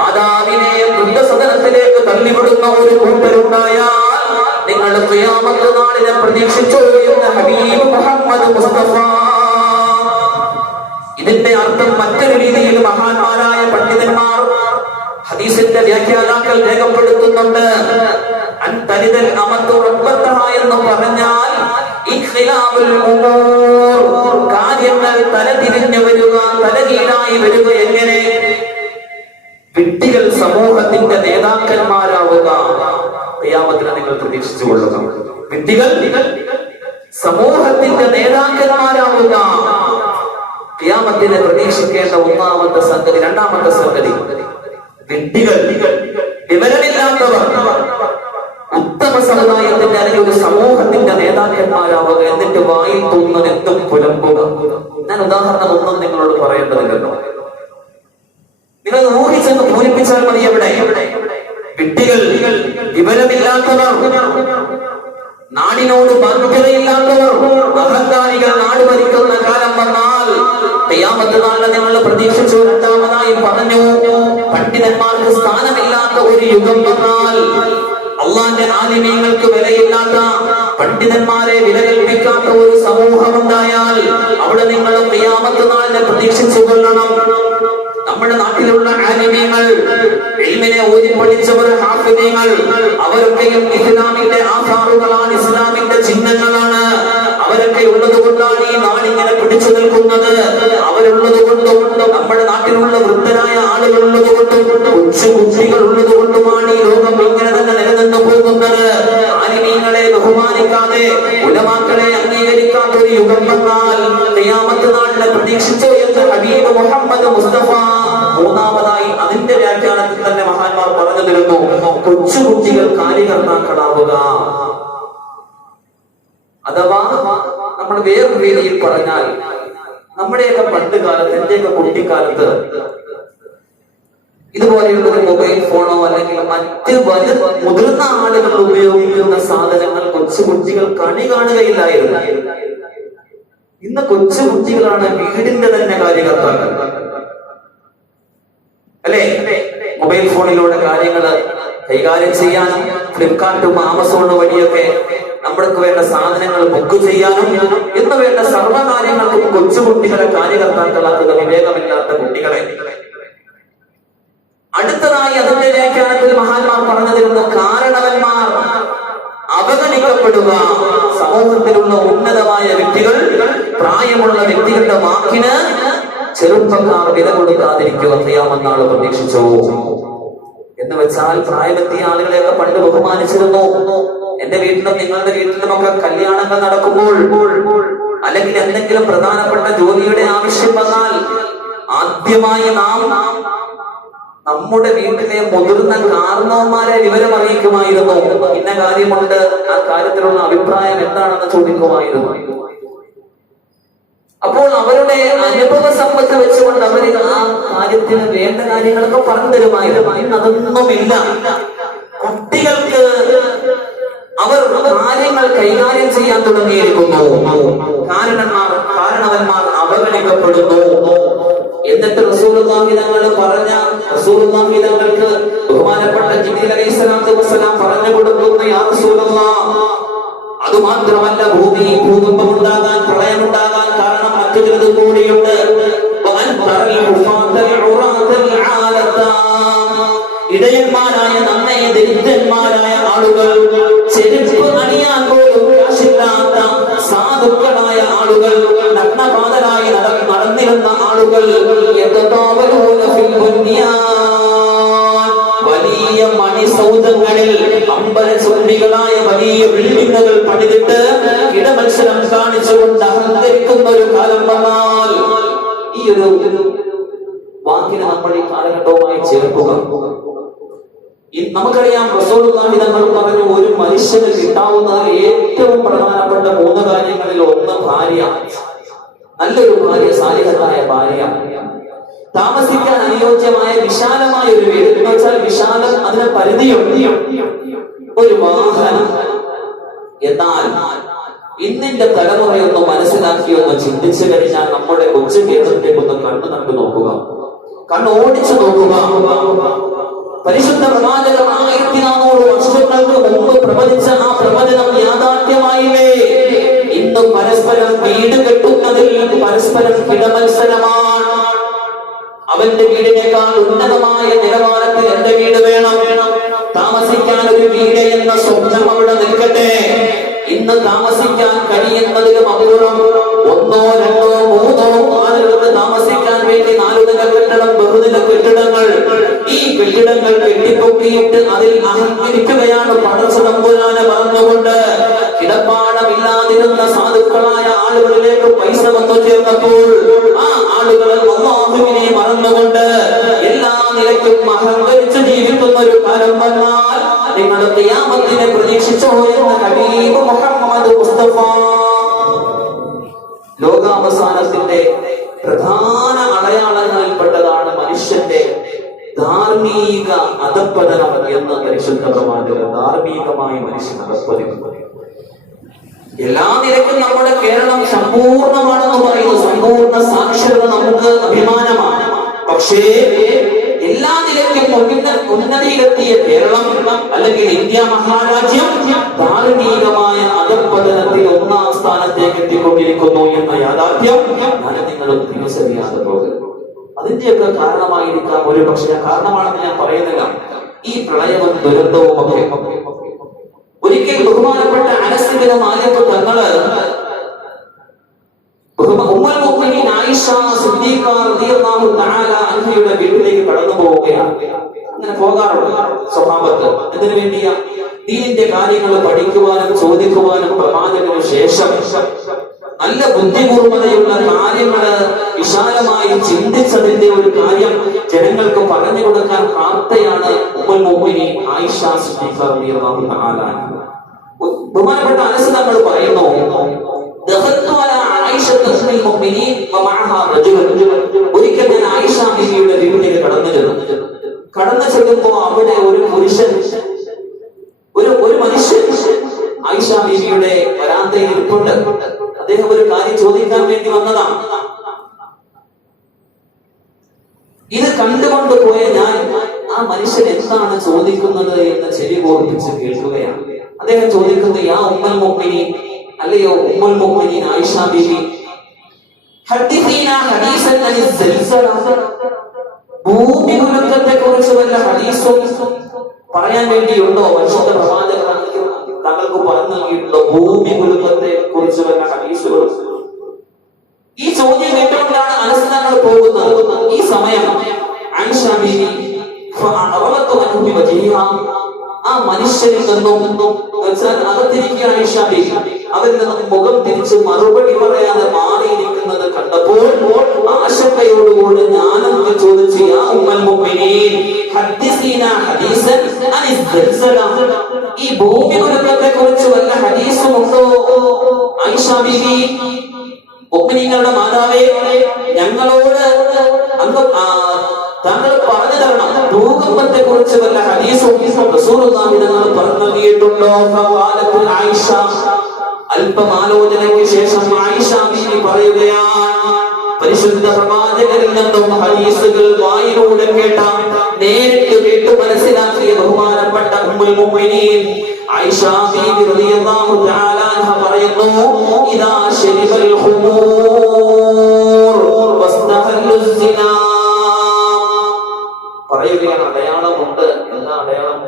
മാതാവിനെ വൃദ്ധസദനത്തിലേക്ക് തള്ളിവിടുന്ന ഒരു കൂട്ടരുണ്ടായാൽ നിങ്ങൾ ഖിയാമത്ത് നാളിനെ പ്രതീക്ഷിച്ചു എന്ന് ഹബീബ് മുഹമ്മദ് മുസ്തഫ ഇതിന്റെ അർത്ഥം മറ്റൊരു രീതിയിൽ മഹാന്മാരായ പണ്ഡിതന്മാർ ഹദീസിന്റെ വ്യാഖ്യാതാക്കൾ രേഖപ്പെടുത്തുന്നുണ്ട്. അൻതരിദൽ അമതു റബ്ബതഹ എന്ന് പറഞ്ഞാൽ ഇഖ്തിലാബുൽ ഉമൂർ, കാര്യങ്ങൾ തലതിരിഞ്ഞു വരിക, തലകീഴായി വരിക. എങ്ങനെ? വിഡ്ഢികൾ സമൂഹത്തിന്റെ നേതാക്കന്മാരാവുക. ഖിയാമത്തിനെ നിങ്ങൾ പ്രതീക്ഷിച്ചു കൊള്ളുക. വിഡ്ഢികൾ സമൂഹത്തിന്റെ നേതാക്കന്മാരാവുക. ഖിയാമത്തിനെ പ്രതീക്ഷിക്കേണ്ട ഒന്നാമത്തെ സംഗതി. രണ്ടാമത്തെ സംഗതി, വിഡ്ഢികൾ, വിവരമില്ലാത്തവർ ഉത്തമ സമുദായത്തിന്റെ അല്ലെങ്കിൽ ഒരു സമൂഹത്തിന്റെ നേതാക്കന്മാരാവുക. എന്നിട്ട് വായിൽ തോന്നുന്നതെന്തും പുലമ്പുക. ഞാൻ ഉദാഹരണം ഒന്നും നിങ്ങളോട് പറയേണ്ടതില്ലല്ലോ, നിങ്ങൾ ഊഹിച്ചെന്ന് പൂരിപ്പിച്ചാൽ മതി. എവിടെ? വിഡ്ഢികൾ, വിവരമില്ലാത്തവർ, നാടിനോട് ബാധ്യതയില്ലാത്തവർ, അഹങ്കാരികൾ നാട് ഭരിക്കുന്ന കാലം വന്നാൽ ഖിയാമത്ത് നാളിനെ നിങ്ങൾ പ്രതീക്ഷിച്ചു. രണ്ടാമതായി പറഞ്ഞു, പണ്ഡിതന്മാർക്ക് സ്ഥാനമില്ലാത്ത ഒരു യുഗം വന്നാൽ, അള്ളാന്റെ ആലിമീങ്ങൾക്ക് വിലയില്ലാത്ത, പണ്ഡിതന്മാരെ വില കൽപ്പിക്കാത്ത ഒരു സമൂഹം ഉണ്ടായാൽ അവിടെ നിങ്ങൾ ഖിയാമത്ത് നാളിനെ പ്രതീക്ഷിച്ചു കൊള്ളണം. നമ്മുടെ നാട്ടിലുള്ള ആലിമീങ്ങൾ, ഇൽമിനെ ഓതി പഠിച്ചവർ, ഹാഫിദീങ്ങൾ, അവരൊക്കെയും ഇസ്ലാമിന്റെ ആധാറുകളാണ്, ഇസ്ലാമിന്റെ ചിഹ്നങ്ങളാണ്. അവരൊക്കെ ഉള്ളത് കൊണ്ടാണ് ഈ നാടിങ്ങനെ പിടിച്ചു നിൽക്കുന്നത്. അവരുള്ളത് കൊണ്ടും നമ്മുടെ നാട്ടിലുള്ള വൃദ്ധരായ ആളുകൾ ഉള്ളത് കൊണ്ടും കൊച്ചു കുട്ടികൾ ഉള്ളത് കൊണ്ടുമാണ് ഈ ലോകം ഇങ്ങനെ തന്നെ നിലനിന്നു പോകുന്നത്. ആലിമീങ്ങളെ ബഹുമാനിക്കാതെ, ഉലമാക്കളെ അംഗീകരിക്കാത്ത ഒരു യുഗം വന്നാൽ ഖിയാമത്ത് നാളിനെ പ്രതീക്ഷിച്ചു എന്ന് ഹബീബ് മുഹമ്മദ് മുസ്തഫ മൂന്നാമതായി അതിന്റെ വ്യാഖ്യാനത്തിൽ തന്നെ മഹാന്മാർ പറഞ്ഞു തരുന്നു, കൊച്ചുകുട്ടികൾ കാര്യകർത്താക്കളാവുക. അഥവാ നമ്മൾ വേറൊരു രീതിയിൽ പറഞ്ഞാൽ, നമ്മുടെയൊക്കെ പണ്ട് കാലത്ത്, എന്റെയൊക്കെ കുട്ടിക്കാലത്ത് ഇതുപോലെയുള്ള ഒരു മൊബൈൽ ഫോണോ അല്ലെങ്കിൽ മറ്റ് മുതിർന്ന ആളുകൾ ഉപയോഗിക്കുന്ന സാധനങ്ങൾ കൊച്ചുകുട്ടികൾ കണി കാണുകയില്ലായിരുന്നു. ഇന്ന് കൊച്ചുകുട്ടികളാണ് വീടിന്റെ തന്നെ കാര്യകർത്താക്കൾ, അല്ലേ? മൊബൈൽ ഫോണിലൂടെ കാര്യങ്ങൾ കൈകാര്യം ചെയ്യാനും ഫ്ലിപ്കാർട്ടും ആമസോണും വഴിയൊക്കെ നമ്മൾക്ക് വേണ്ട സാധനങ്ങൾ ബുക്ക് ചെയ്യാനും എന്ന് വേണ്ട സർവ്വകാര്യങ്ങൾക്കും കൊച്ചുകുട്ടികളെ കാര്യകർത്താക്കളാക്കുക, വിവേകമില്ലാത്ത കുട്ടികളെ. അടുത്തതായി അതിന്റെ വ്യാഖ്യാനത്തിൽ മഹാന്മാർ പറഞ്ഞു തരുന്ന കാരണവന്മാർ അവഗണിക്കപ്പെടുക. സമൂഹത്തിലുള്ള ഉന്നതമായ വ്യക്തികൾ, പ്രായമുള്ള വ്യക്തികളുടെ വാക്കിന് ചെറുപ്പക്കാർ വില കൊടുക്കാതിരിക്കുക. ഖിയാമത്ത് പ്രതീക്ഷിച്ചു എന്ന് വെച്ചാൽ, പ്രായമെത്തിയ ആളുകളെയൊക്കെ പണ്ട് ബഹുമാനിച്ചിരുന്നു. എന്റെ വീട്ടിലും നിങ്ങളുടെ വീട്ടിലും ഒക്കെ കല്യാണങ്ങൾ നടക്കുമ്പോൾ, അല്ലെങ്കിൽ എന്തെങ്കിലും പ്രധാനപ്പെട്ട ജോലിയുടെ ആവശ്യം വന്നാൽ ആദ്യമായി നാം നമ്മുടെ വീട്ടിലെ മുതിർന്ന കാരണവന്മാരെ വിവരം അറിയിക്കുമായിരുന്നു. ഇന്ന കാര്യമുണ്ട്, ആ കാര്യത്തിലുള്ള അഭിപ്രായം എന്താണെന്ന് ചോദിക്കുമായിരുന്നു. അപ്പോൾ അവരുടെ അനുഭവ സമ്പത്ത് വെച്ചുകൊണ്ട് അവർ ആ കാര്യത്തിന് വേണ്ട കാര്യങ്ങളൊക്കെ പറഞ്ഞു തരുമായിരുന്നു. ഇന്ന് അതൊന്നുമില്ല. കുട്ടികൾക്ക് അവർ കാര്യങ്ങൾ കൈകാര്യം ചെയ്യാൻ തുടങ്ങിയിരിക്കുന്നു. കാരണവന്മാർ അവഗണിക്കപ്പെടുന്നു. എന്നിട്ട് റസൂലുള്ളാഹി തങ്ങൾ പറഞ്ഞ, റസൂലുള്ളാഹി തങ്ങൾക്ക് ബഹുമാനപ്പെട്ട ജിബ്രീൽ അലൈഹിസ്സലാത്തു വസ്സലാം പറഞ്ഞു കൊടുക്കുന്ന, യാ റസൂലല്ലാഹ്, അത് മാത്രമല്ല, ഭൂകമ്പമുണ്ടാകാൻ, പ്രളയമുണ്ടാകാൻ കാരണം മറ്റു ചിലത് കൂടിയുണ്ട്. ഇടയന്മാരായ നമ്മെ ദരിദ്രന്മാരായ ആളുകൾ, ചെരുപ്പ് അണിയാൻ പോലും കാശില്ലാത്ത സാധുക്കളായ ആളുകൾ, നഗ്നപാതരായി നടന്നിരുന്ന ആളുകൾ, വലിയ മണിസൗധങ്ങളിൽ അമ്പലചുംബികളായ വലിയ ബിൽഡിങ്ങുകൾ പണിതിട്ട് ഇടമത്സരം കാണിച്ചുകൊണ്ട് അഹങ്കരിക്കുന്ന ഒരു കാലം വന്നാൽ, ഈ ഒരു വാക്കിനെ നമ്മൾ ഈ കാലഘട്ടവുമായി ചേർക്കുക. നമുക്കറിയാം, റസൂലുള്ളാഹി തങ്ങൾ പറഞ്ഞു, ഒരു മനുഷ്യന് കിട്ടാവുന്ന ഏറ്റവും പ്രധാനപ്പെട്ട 3 കാര്യങ്ങളിൽ ഒന്ന് ഭാര്യ. നല്ലൊരു ഭാര്യ, സാലിഹത്തായ ഭാര്യ, താമസിക്കാൻ അനുയോജ്യമായ വിശാലമായ ഒരു വീട്. എന്ന് വെച്ചാൽ വിശാലം, അതിന് പരിധിയുണ്ട്. ഒരു വാഹനം. എന്നാൽ ഇന്നിന്റെ തലമുറയൊന്ന് മനസ്സിലാക്കിയൊന്ന് ചിന്തിച്ചു കഴിഞ്ഞാൽ നമ്മുടെ കൊച്ചു കേരളത്തിലേക്ക് ഒന്ന് കണ്ടു നോക്കുക, കണ്ണോടിച്ചു നോക്കുക. പരിശുദ്ധ പ്രവാചകൻ 1400 വർഷങ്ങൾക്ക് മുമ്പ് പ്രവചിച്ച ആ പ്രവചനം യാഥാർത്ഥ്യമായില്ലേ? ഇന്ന് പരസ്പരം വീട് കെട്ടുന്നതിൽ പരസ്പരം കിടമത്സരമാണ്. അവന്റെ വീടിനേക്കാൾ ഉന്നതമായ നിലവാരത്തിൽ എന്റെ വീട് വേണം, താമസിക്കാൻ ഒരു വീട് എന്ന സ്വപ്നം അവിടെ നിൽക്കട്ടെ. ഇന്ന് താമസിക്കാൻ കഴിയുന്നതിലും അപൂർവം 1, 2, 3 ആളുകൾക്ക് താമസിക്കാൻ വേണ്ടി 4 നില കെട്ടിടം, ബഹുനില കെട്ടിടങ്ങൾ. ഈ കെട്ടിടങ്ങൾ കെട്ടിപ്പൊക്കിയിട്ട് അതിൽ അഹങ്കരിക്കുകയാണ് പടച്ചതമ്പുരാനെ പറഞ്ഞുകൊണ്ട്. കിടപ്പാടമില്ലാതിരുന്ന സാധുക്കളായ ആളുകളിലേക്ക് പൈസ വന്നു ചേർന്നപ്പോൾ ആ ആളുകളെ അല്ലാഹുവിനെ മറന്നുകൊണ്ട് എല്ലാ നിലയ്ക്കും അഹങ്കരിച്ച് ജീവിക്കുന്ന ഒരു കാലം വന്നാൽ നിങ്ങൾ ഖിയാമത്തിനെ പ്രതീക്ഷിച്ചോ എന്ന് ഹബീബ് മുഹമ്മദ് മുസ്തഫ. ലോകാവസാനത്തിന്റെ പ്രധാന അടയാളങ്ങളിൽപ്പെട്ടതാണ് മനുഷ്യന്റെ ധാർമ്മിക അധപ്പതനം എന്ന് പരിശുദ്ധ പ്രവാചകൻ. ധാർമ്മികമായി മനുഷ്യൻ അധപ്പതിക്കുന്നു. എല്ലാ നിലയ്ക്കും നമ്മുടെ കേരളം സമ്പൂർണ്ണമാണെന്ന് പറയുന്നു. സമ്പൂർണ്ണ സാക്ഷരത നമുക്ക് അഭിമാനമാണ്. പക്ഷേ എല്ലാ നിലയ്ക്കും ഉന്നതിയിലെത്തിയ കേരളം അല്ലെങ്കിൽ ഇന്ത്യ മഹാരാജ്യം ധാർമ്മികമായ അധപ്പതനത്തിൽ 1-ാം സ്ഥാനത്തേക്ക് എത്തിക്കൊണ്ടിരിക്കുന്നു എന്ന യാഥാർത്ഥ്യം ഞാൻ നിങ്ങളും തിരിച്ചറിയാതെ പോകുന്നു. അതിന്റെയൊക്കെ കാരണമായിരിക്കാം ഒരു പക്ഷേ, കാരണമാണെന്ന് ഞാൻ പറയുന്നില്ല, ഈ പ്രളയവും ദുരന്തവും ഒക്കെ. ഒരിക്കൽ ബഹുമാനപ്പെട്ട അനസ് ബിൻ മാലിക് തങ്ങള് ഉമ്മുൽ മുഅ്മിനീൻ ആയിഷ സിദ്ദീഖ റളിയല്ലാഹു തആല അൻഹയുടെ വീട്ടിലേക്ക് കടന്നു പോവുകയാണ്. അങ്ങനെ പോകാറുണ്ട് സ്വഭാവത്ത്. ഇതിനു വേണ്ടിയാ ദീനിന്റെ കാര്യങ്ങൾ പഠിക്കുവാനും ചോദിക്കുവാനും പ്രവാചകന് ശേഷം നല്ല ബുദ്ധിപൂർവതയുള്ള കാര്യങ്ങള് വിശാലമായി ചിന്തിച്ചതിന്റെ ഒരു കാര്യം ജനങ്ങൾക്ക് പറഞ്ഞു കൊടുക്കാൻ പ്രാപ്തയാണ് ഉമ്മുൽ മുഅ്മിനീൻ ആയിഷ സിദ്ദീഖ റളിയല്ലാഹു തആല അൻഹ. ബഹുമാനപ്പെട്ട അനസ് തങ്ങൾ പറയുന്നു, ഒരിക്കൽ ഞാൻ ആയിഷ ബീവിയുടെ വീട്ടിലേക്ക് കടന്നു ചെല്ലുമ്പോ അവിടെ ഒരു പുരുഷൻ, ഒരു മനുഷ്യൻ ആയിഷ ബീവിയുടെ വരാന്തയിൽ ഇരിപ്പുണ്ട്. അദ്ദേഹം ഒരു കാര്യം ചോദിക്കാൻ വേണ്ടി വന്നതാണ്. ഇത് കണ്ടുകൊണ്ട് പോയ ഞാൻ ആ മനുഷ്യൻ എന്താണ് ചോദിക്കുന്നത് എന്ന് ചെവി കോർപ്പിച്ച് കേൾക്കുകയാണ്. അദ്ദേഹം ചോദിക്കുന്നത്, യാ ഉമ്മുൽ മുഅ്മിനീൻ, അല്ലയോ ഉമ്മുൽ മുഅ്മിനീൻ ആയിഷ ബീവി, ഹദ്ദിസീനാ ഹദീസൻ അനിൽ സൽസല, ഭൂമി കുലുക്കത്തെ കുറിച്ച് വല്ല ഹദീസും പറയാൻ വേണ്ടിയുണ്ടോ? പരിശുദ്ധ പ്രവാചകൻ താങ്കൾക്ക് പറഞ്ഞു നൽകിയിട്ടുണ്ടോ ഭൂമി കുലുക്കത്തെ കുറിച്ച് വല്ല ഹദീസുകൾ? ഈ ചോദ്യം കേട്ടുകൊണ്ടാണ് അനസ് തങ്ങൾ പോകുന്നത്. ഈ സമയം ആയിഷ ബീവി ആ മനുഷ്യരിൽ നിന്നും അകത്തിരിക്കുകയാണ് ആയിഷ ബീവി. അവരിൽ നിന്നും മുഖം തിരിച്ച് മറുപടി പറയാതെ മാറിയിരിക്കുന്നത് കണ്ടപ്പോൾ ആശങ്കയോടുകൂടി ഞാനൊന്ന് ചോദിച്ചു, യാ ഉമ്മുൽ മുഅ്മിനീൻ ഹദ്ദിസീനാ ഹദീസൻ അനിൽ സൽസല, ഈ ഭൂമി കുലുക്കത്തെ കുറിച്ച് വല്ല ഹദീസും ഉണ്ടോ ആയിഷ ബീവി? മുഅ്മിനീങ്ങളുടെ മാതാവേ, ഞങ്ങളോട് താങ്കൾ പറഞ്ഞു തരണം, ഭൂകമ്പത്തെ കുറിച്ച് വല്ല ഹദീസും റസൂലുള്ളാഹി തങ്ങൾ പറഞ്ഞു നൽകിയിട്ടുണ്ടോ? ആയിഷ അല്പം ആലോചനയ്ക്ക് ശേഷം ആയിഷ ബീവി പറയുകയാണ്, പരിശുദ്ധ പ്രവാചകരിൽ നിന്നും ഹദീസുകൾ വായിലൂടെ കേട്ട, നേരിട്ട് കേട്ട് മനസ്സിലാക്കിയ ബഹുമാനപ്പെട്ട ഉമ്മുൽ മുഅ്മിനീൻ ആയിഷ ബീവി റളിയല്ലാഹു തആല അൻഹ പറയുന്നു, ഇദാ ശരിബൽ ഖുമൂർ വസ്തഹല്ലു സിനാ, പറയുകയാണ് അടയാളമുണ്ട്. എന്താ അടയാളം?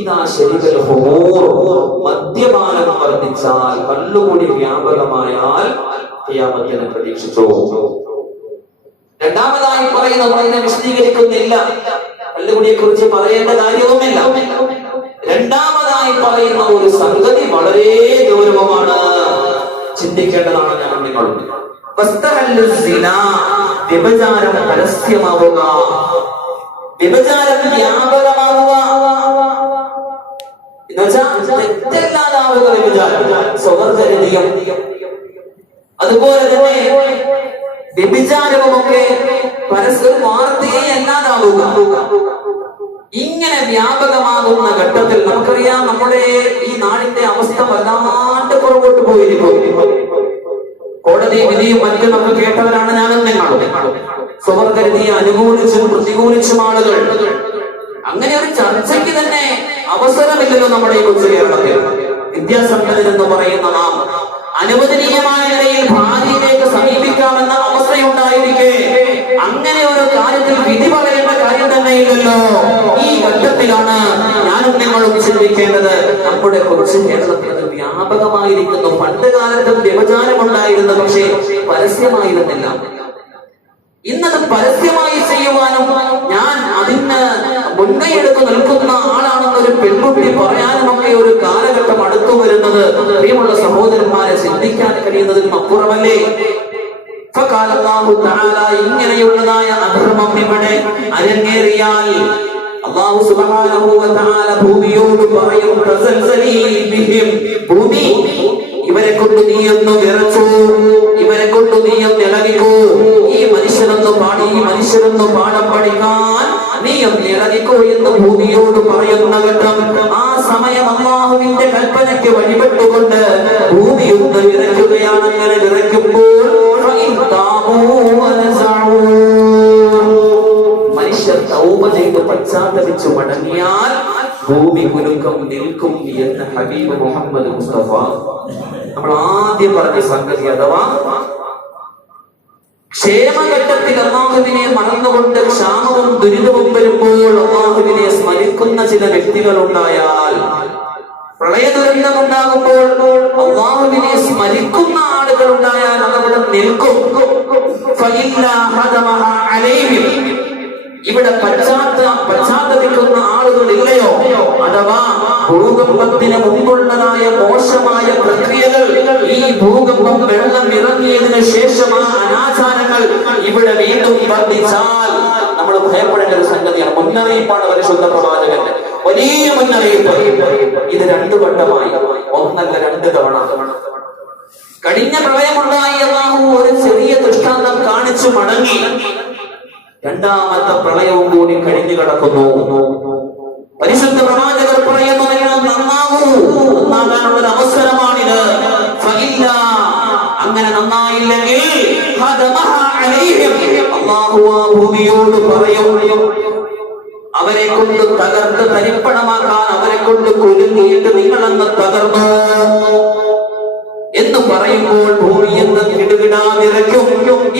ഇദാ ശരിബൽ ഖുമൂർ, മദ്യപാനം വർദ്ധിച്ചാൽ, കള്ളുകൂടി വ്യാപകമായാൽ ഖിയാമത്തിനെ പ്രതീക്ഷിച്ചോ. രണ്ടാമതായി പറയുന്ന, പറയുന്ന വിശദീകരിക്കുന്നില്ല, കള്ളുകുടിയെ കുറിച്ച് പറയേണ്ട കാര്യവുമില്ല. രണ്ടാമതായി പറയുന്ന ഒരു സംഗതി വളരെ ഗൗരവമാണ്, ചിന്തിക്കേണ്ടതാണ്. ഞാൻ നിങ്ങളോട് വ്യഭിചാരം പരസ്യമാവുക, വ്യഭിചാരം വ്യാപകമാവുക, തെറ്റല്ലാതാവുക, സ്വവർഗരതിയും അതുപോലെ തന്നെ വ്യഭിചാരവുമൊക്കെ പരസ്പരം വാർത്തയെ അല്ലാതാവുക. ഇങ്ങനെ വ്യാപകമാകുന്ന ഘട്ടത്തിൽ നമുക്കറിയാം നമ്മുടെ ഈ നാടിന്റെ അവസ്ഥ വല്ലാണ്ട് പുറകോട്ട് പോയിരിക്കും. കോടതി വിധിയും മറ്റും നമ്മൾ കേട്ടവരാണ് ഞാനും നിങ്ങളും. സ്വവർഗരതിയെ അനുകൂലിച്ചും പ്രതികൂലിച്ചും ആളുകൾ. അങ്ങനെ ഒരു ചർച്ചയ്ക്ക് തന്നെ അവസരമില്ലല്ലോ നമ്മുടെ ഈ കൊച്ചു കേരളത്തിൽ. വിദ്യാസമ്പന്നൻ എന്ന് പറയുന്ന നാം അനുവദനീയമായ നിലയിൽ ഭാര്യയിലേക്ക് സമീപിക്കാമെന്ന അവസ്ഥയുണ്ടായിരിക്കെ അങ്ങനെ ഒരു കാര്യത്തിൽ വിധി പറയേണ്ട കാര്യം തന്നെയില്ലല്ലോ. ഈ ഘട്ടത്തിലാണ് ഞാനും നിങ്ങളും ചിന്തിക്കേണ്ടത്. നമ്മുടെ കുറച്ച് കേരളത്തിൽ അത് വ്യാപകമായിരിക്കുന്നു. പണ്ട് കാലത്തും വ്യഭിചാരമുണ്ടായിരുന്നു, പക്ഷേ പരസ്യമായിരുന്നില്ല. ഇന്നത് പരസ്യമായി ചെയ്യുവാനും ഞാൻ അതിന് മുൻകൈയെടുത്ത് നിൽക്കുന്ന ആളാണെന്നൊരു പെൺകുട്ടി പറയാനുമൊക്കെ ഒരു കാലഘട്ടം അടുത്തു വരുന്നത് പ്രിയമുള്ള സഹോദരന്മാരെ ചിന്തിക്കാൻ കഴിയുന്നതിനും അപ്പുറമല്ലേ. ഇങ്ങനെയുള്ളതായ അധർമ്മം ഇവിടെ അരങ്ങേറിയാൽ അല്ലാഹു സുബ്ഹാനഹു വ തആല ഭൂമിയോട് പറയും, ഭൂമി ഇവരെ കൊണ്ട് നീയൊന്ന് വിറച്ചു, ഇവരെ കൊണ്ട് നീയൊന്ന് ഇളകിക്കൂ. ഈ മനുഷ്യരൊന്ന് പാഠം പഠിക്കാൻ നീയൊന്ന് ഇളകിക്കൂ എന്ന് ഭൂമിയോട് പറയുന്ന ഘട്ടം. ആ സമയം അല്ലാഹുവിന്റെ കൽപ്പനയ്ക്ക് വഴിപെട്ടുകൊണ്ട് ഭൂമി ഒന്ന് വിറയ്ക്കുകയാണ്. അങ്ങനെ വിറയ്ക്കുമ്പോൾ മനുഷ്യർ തൗബ ചെയ്ത് പശ്ചാത്തപിച്ചു മടങ്ങിയാൽ ഭൂമി കുലുക്കം നിൽക്കും എന്ന് ഹബീബ് മുഹമ്മദ് മുസ്തഫ നമ്മൾ ആദ്യം പറഞ്ഞ സംഗതി. അഥവാ ക്ഷേമഘട്ടത്തിൽ അല്ലാഹുവിനെ മറന്നുകൊണ്ട് ക്ഷാമവും ദുരിതവും വരുമ്പോൾ അല്ലാഹുവിനെ സ്മരിക്കുന്ന ചില വ്യക്തികൾ ഉണ്ടായാൽ, പ്രളയ ദുരന്തം ഉണ്ടാകുമ്പോൾ അല്ലാഹുവിനെ സ്മരിക്കുന്ന ആളുകൾ ഉണ്ടായാൽ അതവിടെ നിൽക്കും. ഇവിടെ പശ്ചാത്തപിക്കുന്ന ആളുകൾ ഇല്ലയോ? അഥവാ ഭൂകമ്പത്തിന് മുമ്പുള്ളതായ മോശമായ പ്രക്രിയകൾ, ഈ ഭൂകമ്പം വെള്ളം ഇറങ്ങിയതിനു ശേഷം ആ അനാചാരങ്ങൾ ഇവിടെ വീണ്ടും വർദ്ധിച്ചാൽ നമ്മൾ ഭയപ്പെടേണ്ട ഒരു സംഗതിയാണ്. മുന്നറിയിപ്പാണ് പരിശുദ്ധ പ്രവാചകന്റെ വലിയ മുന്നറിയിപ്പ്. ഇത് 2 ഘട്ടമായി, ഒന്നല്ല 2 തവണ. കഴിഞ്ഞ പ്രളയമുണ്ടായി അല്ലാഹു ഒരു ചെറിയ ദൃഷ്ടാന്തം കാണിച്ചു മടങ്ങി. രണ്ടാമത്തെ പ്രളയവും കൂടി കഴിഞ്ഞു കിടക്കുന്നു. പരിശുദ്ധ പ്രവാചകർ പറയുന്നു, നിങ്ങൾ നന്നാകാനുള്ള അവസരമാണിത്. അങ്ങനെ നന്നായില്ലെങ്കിൽ അല്ലാഹു ആ ഭൂമിയോട് പറയും, അവരെ കൊണ്ട് തകർത്ത് തരിപ്പണമാക്കാൻ, അവരെ കൊണ്ട് കുലുങ്ങിയിട്ട് നിങ്ങളങ്ങ് തകർന്നു എന്ന് പറയുമ്പോൾ ഭൂമി എന്ന് കിടുകിടാതിരക്കും.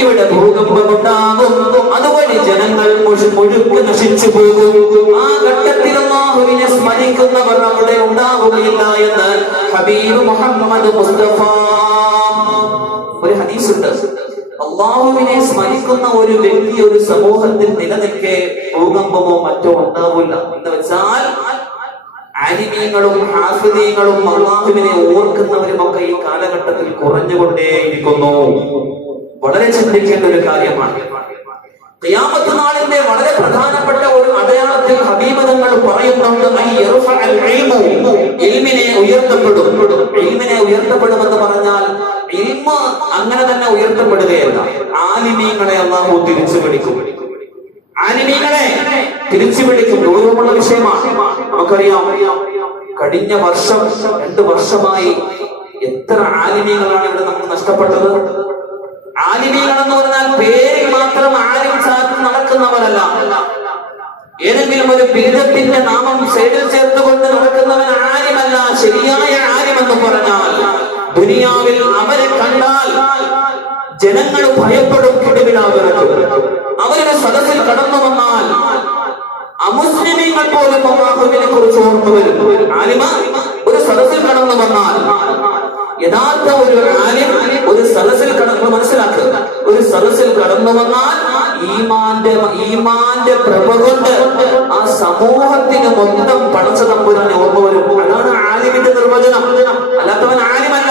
ഇവിടെ ഭൂകമ്പമുണ്ടാകും, അതുവഴി ജനങ്ങൾ മുഴുവൻ നശിച്ചു പോകും. ആ ഘട്ടത്തിൽ അല്ലാഹുവിനെ സ്മരിക്കുന്നവർ അവിടെ ഉണ്ടാവുകയില്ല എന്ന് ഹബീബ് മുഹമ്മദ് മുസ്തഫ. ഒരു ഹദീസുണ്ട്, അല്ലാഹുവിനെ സ്മരിക്കുന്ന ഒരു വ്യക്തി ഒരു സമൂഹത്തിൽ നിലനിൽക്കെ ഭൂകമ്പമോ മറ്റോ ഉണ്ടാവില്ല. എന്ന് വെച്ചാൽ ആലിമീങ്ങളും ഹാഫിദീങ്ങളും അല്ലാഹുവിനെ ഓർക്കുന്നവരും ഒക്കെ ഈ കാലഘട്ടത്തിൽ കുറഞ്ഞുകൊണ്ടേയിരിക്കുന്നു. വളരെ ചിന്തിക്കേണ്ട ഒരു കാര്യമാണ്. ഖിയാമത്ത് നാളിന്റെ വളരെ പ്രധാനപ്പെട്ട ഒരു അടയാളത്തിൽ ഹബീബ് തങ്ങൾ പറയുന്നുണ്ട്, ഇൽമിനെ ഉയർത്തപ്പെടും. ഇൽമിനെ ഉയർത്തപ്പെടുമെന്ന് പറഞ്ഞാൽ ഇൽമ അങ്ങനെ തന്നെ ഉയർത്തപ്പെടുകയല്ല, ആലിമീങ്ങളെ അല്ലാഹു തിരിച്ചു വിളിക്കും. ആലിമീങ്ങളെ തിരിച്ചു വിളിക്കും. ഗൗരവമുള്ള വിഷയമാണ്. നമുക്കറിയാം, കഴിഞ്ഞ വർഷം 2 വർഷമായി എത്ര ആലിമീങ്ങളാണ് ഇവിടെ നമുക്ക് നഷ്ടപ്പെട്ടത്. ആലിമീങ്ങൾ എന്ന് പറഞ്ഞാൽ പേരിൽ മാത്രം ആലിം ചാർത്ത് നടക്കുന്നവരല്ല. ഏതെങ്കിലും ഒരു ബിരുദത്തിന്റെ നാമം സൈഡിൽ ചേർത്തുകൊണ്ട് നടക്കുന്നവൻ ആലിമല്ല. ശരിയായ ആലിമെന്ന് പറഞ്ഞാൽ ദുനിയാവിൽ അവരെ കണ്ടാൽ ജനങ്ങൾ ഭയപ്പെടും, കിടുകിടാവിറക്കും. അവരുടെ സദസ്സിൽ കടന്നു വന്നാൽ അമുസ്ലിമീങ്ങൾ പോലും അല്ലാഹുവിനെ കുറിച്ച് ഓർമ്മ വരും. ആലിമ ഒരു സദസ്സിൽ കടന്നു വന്നാൽ, യഥാർത്ഥ ഒരു ആലിം ഒരു സദസ്സിൽ കടന്നു, മനസ്സിലാക്കുക, ഒരു സദസ്സിൽ കടന്നു വന്നാൽ ഈമാന്റെ പ്രഭ കൊണ്ട് ആ സമൂഹത്തിന് മൊത്തം പടച്ച തമ്പുരാൻ ഓർമ്മ വരും. അതാണ് ആലിമിന്റെ നിർവചനം. അല്ലാത്തവൻ ആലിമല്ല.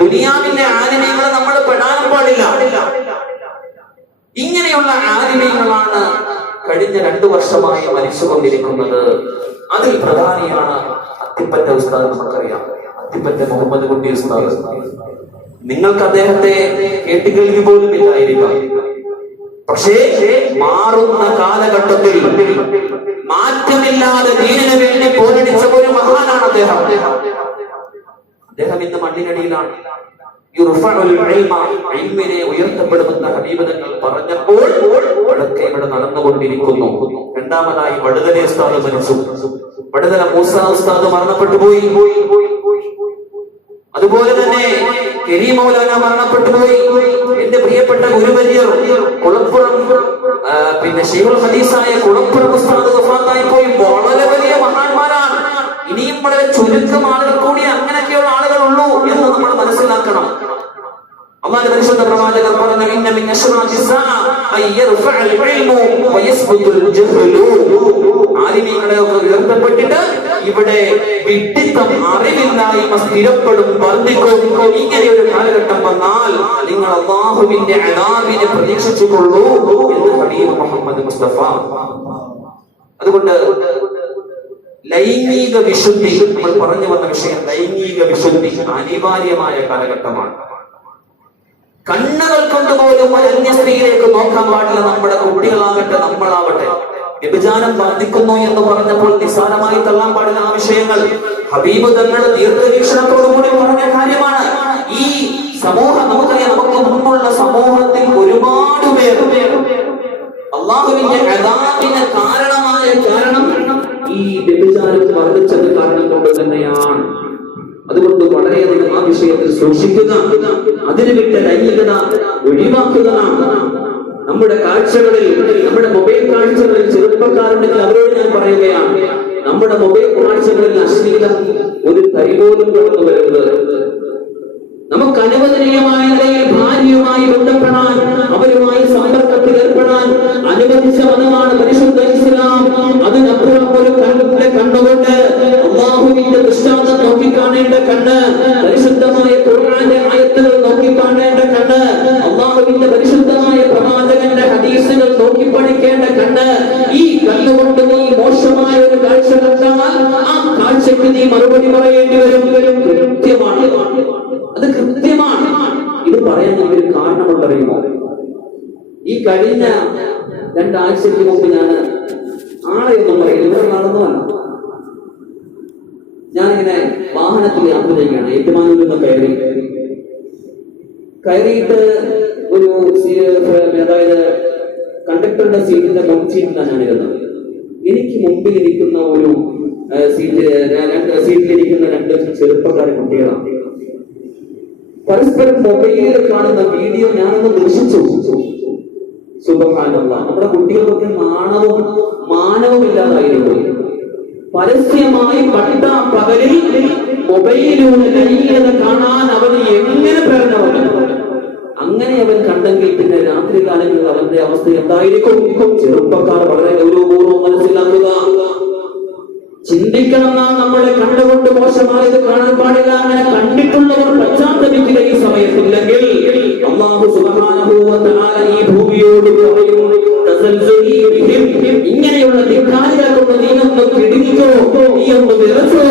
ദുനിയാവിന്റെ ആലിമീങ്ങളെ നമ്മൾ പെടാനും പാടില്ല. ഇങ്ങനെയുള്ള ആലിമീങ്ങളാണ് കഴിഞ്ഞ 2 വർഷമായി മരിച്ചുകൊണ്ടിരിക്കുന്നത്. അതിൽ പ്രധാനിയാണ് അത്തിപ്പറ്റ ഉസ്താദ്. നമുക്കറിയാം, അത്തിപ്പറ്റ മുഹമ്മദ് കുട്ടി ഉസ്താദ്. നിങ്ങൾക്ക് അദ്ദേഹത്തെ കേട്ടുകേൾവി പോലും ഇല്ലായിരിക്കാം. പക്ഷേ മാറുന്ന കാലഘട്ടത്തിൽ മാറ്റമില്ലാതെ ദീനിനു വേണ്ടി പോരടിച്ച ഒരു മഹാനാണ് അദ്ദേഹം. അദ്ദേഹം ഇന്ന് മണ്ണിനടിയിലാണ്. ഇൽമിനെ ഉയർത്തപ്പെടുമെന്ന് ഹബീബ് തങ്ങൾ പറഞ്ഞപ്പോൾ അതൊക്കെ ഇവിടെ നടന്നുകൊണ്ടിരിക്കുന്നു. രണ്ടാമതായി വടുതല ഉസ്താദ് മരിച്ചു. വടുതല മൂസ ഉസ്താദ് മരണപ്പെട്ടു പോയി. അതുപോലെ തന്നെ കരീം മൗലാന മരണപ്പെട്ടു പോയി. എന്റെ പ്രിയപ്പെട്ട ഗുരുവര്യർ കുളപ്പുറം പിന്നെ ശൈഖുൽ ഹദീസായ കുളപ്പുറം ഉസ്താദ് വഫാത്തായി പോയി. വളരെ വലിയ മഹാന്മാരാണ്. ഇനിയും വളരെ ചുരുക്കം ആളുകൾ കൂടി അങ്ങനെയൊക്കെയുള്ള ആളുകൾ ഉള്ളൂ എന്ന് നമ്മൾ മനസ്സിലാക്കണം. അല്ലാഹുവിന്റെ പരിശുദ്ധ പ്രവാചകർ പറഞ്ഞു, ഇന്ന മിൻ അശ്റാത്തിസ് സഅ അയ്യർഫഅൽ ഇൽമു വയസ്ബുതുൽ ജഹ്ലു. ആലിമീങ്ങളെയൊക്കെ ഉയർത്തപ്പെട്ടിട്ട് ഇവിടെ വിഡ്ഢിത്തം, അറിവില്ലായ്മ സ്ഥിരപ്പെടും, വർദ്ധിക്കും. ഇങ്ങനെ ഒരു കാലഘട്ടം വന്നാൽ നിങ്ങൾ അല്ലാഹുവിന്റെ അദാബിനെ പ്രതീക്ഷിച്ചുകൊള്ളൂ എന്ന് ഹബീബ് മുഹമ്മദ് മുസ്തഫ. അതുകൊണ്ട് ലൈംഗിക വിശുദ്ധി, നമ്മൾ പറഞ്ഞു വന്ന വിഷയം ലൈംഗിക വിശുദ്ധി അനിവാര്യമായ കാലഘട്ടമാണ്. കണ്ണുകൾ കൊണ്ടുപോലും ഒരു അന്യ സ്ത്രീയിലേക്ക് നോക്കാൻ പാടില്ല. നമ്മുടെ കുട്ടികളാകട്ടെ നമ്മളാവട്ടെ. വ്യഭിചാരം വർദ്ധിക്കുന്നു എന്ന് പറഞ്ഞപ്പോൾ നിസ്സാരമായി തള്ളാൻ പാടില്ല ആ വിഷയങ്ങൾ. ഹബീബ് തങ്ങൾ ദീർഘവീക്ഷണത്തോടുകൂടി പറഞ്ഞ കാര്യമാണ്. ഈ സമൂഹം നമുക്കറിയാം, നമുക്ക് മുമ്പുള്ള സമൂഹത്തിൽ ഒരുപാട് പേർ അല്ലാഹുവിന്റെ അദാബിന് കാരണം ഈ വ്യഭിചാരം വർദ്ധിച്ചത് കാരണം കൊണ്ട് തന്നെയാണ്. അതുകൊണ്ട് വളരെയധികം ആ വിഷയത്തിൽ സൂക്ഷിക്കുക. അതിന് വിട്ട ലൈംഗികത ഒഴിവാക്കുക. നമ്മുടെ കാഴ്ചകളിൽ, നമ്മുടെ മൊബൈൽ കാഴ്ചകളിൽ ചെറുപ്പക്കാരുണ്ടെങ്കിൽ അവരോട് ഞാൻ പറയുകയാണ്, നമ്മുടെ മൊബൈൽ കാഴ്ചകളിൽ അശ്ലീലം ഒരു തരി പോലും കടന്നു വരുന്നത്. നമുക്ക് അനുവദനീയമായ നിലയിൽ ഭാര്യയുമായി ബന്ധപ്പെടാൻ, അവരുമായി സമ്പർക്കത്തിൽ ഏർപ്പെടാൻ അനുവദിച്ച മതമാണ് പരിശുദ്ധ ഇസ്ലാം. അതിനപ്പുറം ഒരു കണ്ണുകൊണ്ട് അല്ലാഹുവിന്റെ ദൃഷ്ടാന്തം നോക്കിക്കാണേണ്ട കണ്ണ്, പരിശുദ്ധമായ ഖുർആന്റെ ആയത്തുകൾ നോക്കിക്കാണേണ്ട കണ്ണ്, അല്ലാഹുവിന്റെ പരിശുദ്ധമായ പ്രവാചകന്റെ ഹദീസുകൾ നോക്കി പഠിക്കേണ്ട കണ്ണ്. ഈ കണ്ണുകൊണ്ട് നീ മോശമായ ഒരു കാഴ്ച കണ്ടാൽ ആ കാഴ്ചയ്ക്ക് നീ മറുപടി പറയേണ്ടി വരും. കൃത്യമാണ്, അത് കൃത്യമാണ്. ഇത് പറയാൻ എനിക്കൊരു കാരണമുണ്ടറിയുമോ? ഈ കഴിഞ്ഞ 2 ആഴ്ചയ്ക്ക് മുമ്പ് ഞാൻ ആളെയൊന്നും പറയില്ല, ഇവിടെ നടന്നുവല്ല, ഞാനിങ്ങനെ വാഹനത്തിൽ യാത്ര ചെയ്യുകയാണ്. ഏറ്റുമാനൂരിൽ നിന്ന് കയറിയിട്ട് ഒരു അതായത് കണ്ടക്ടറുടെ സീറ്റിന്റെ മുൻസീറ്റിലാണ് ഞാനിരുന്നത്. എനിക്ക് മുമ്പിൽ ഇരിക്കുന്ന ഒരു സീറ്റിലിരിക്കുന്ന 2 ചെറുപ്പക്കാരെ കുട്ടികളാണ്. പരസ്പരം മൊബൈലിൽ കാണുന്ന വീഡിയോ ഞാനൊന്ന് ദർശിച്ചു. സുബ്ഹാനല്ലാഹ്, നമ്മുടെ കുട്ടികൾക്കൊക്കെ നാണവും മാനവും ഇല്ലാതായിരിക്കും. പരസ്യമായി പകലിൽ മൊബൈലിലൂടെ ലൈംഗികത കാണാൻ അവന് എങ്ങനെ പ്രേരണ വന്നു? അങ്ങനെ അവൻ കണ്ടെങ്കിൽ പിന്നെ രാത്രി കാലങ്ങളിൽ അവന്റെ അവസ്ഥ എന്തായിരിക്കും? ചെറുപ്പക്കാർ വളരെ ഗൗരവപൂർവ്വം മനസ്സിലാക്കുക, ചിന്തിക്കണം. നമ്മളെ കണ്ടുകൊണ്ട് മോശമായത് കാണാൻ പാടില്ല. അങ്ങനെ കണ്ടിട്ടുള്ളവർ പശ്ചാത്തപിക്കുക ഈ സമയത്തില്ലെങ്കിൽ അല്ലാഹു സുബ്ഹാനഹു വ തആല ഈ ഭൂമിയോട് പറയും, ഇങ്ങനെയുള്ള ധിക്കാരികളെ കൊണ്ട് നീ ഒന്ന് പിടിച്ചോ, നീ ഒന്ന് വിറച്ചോ,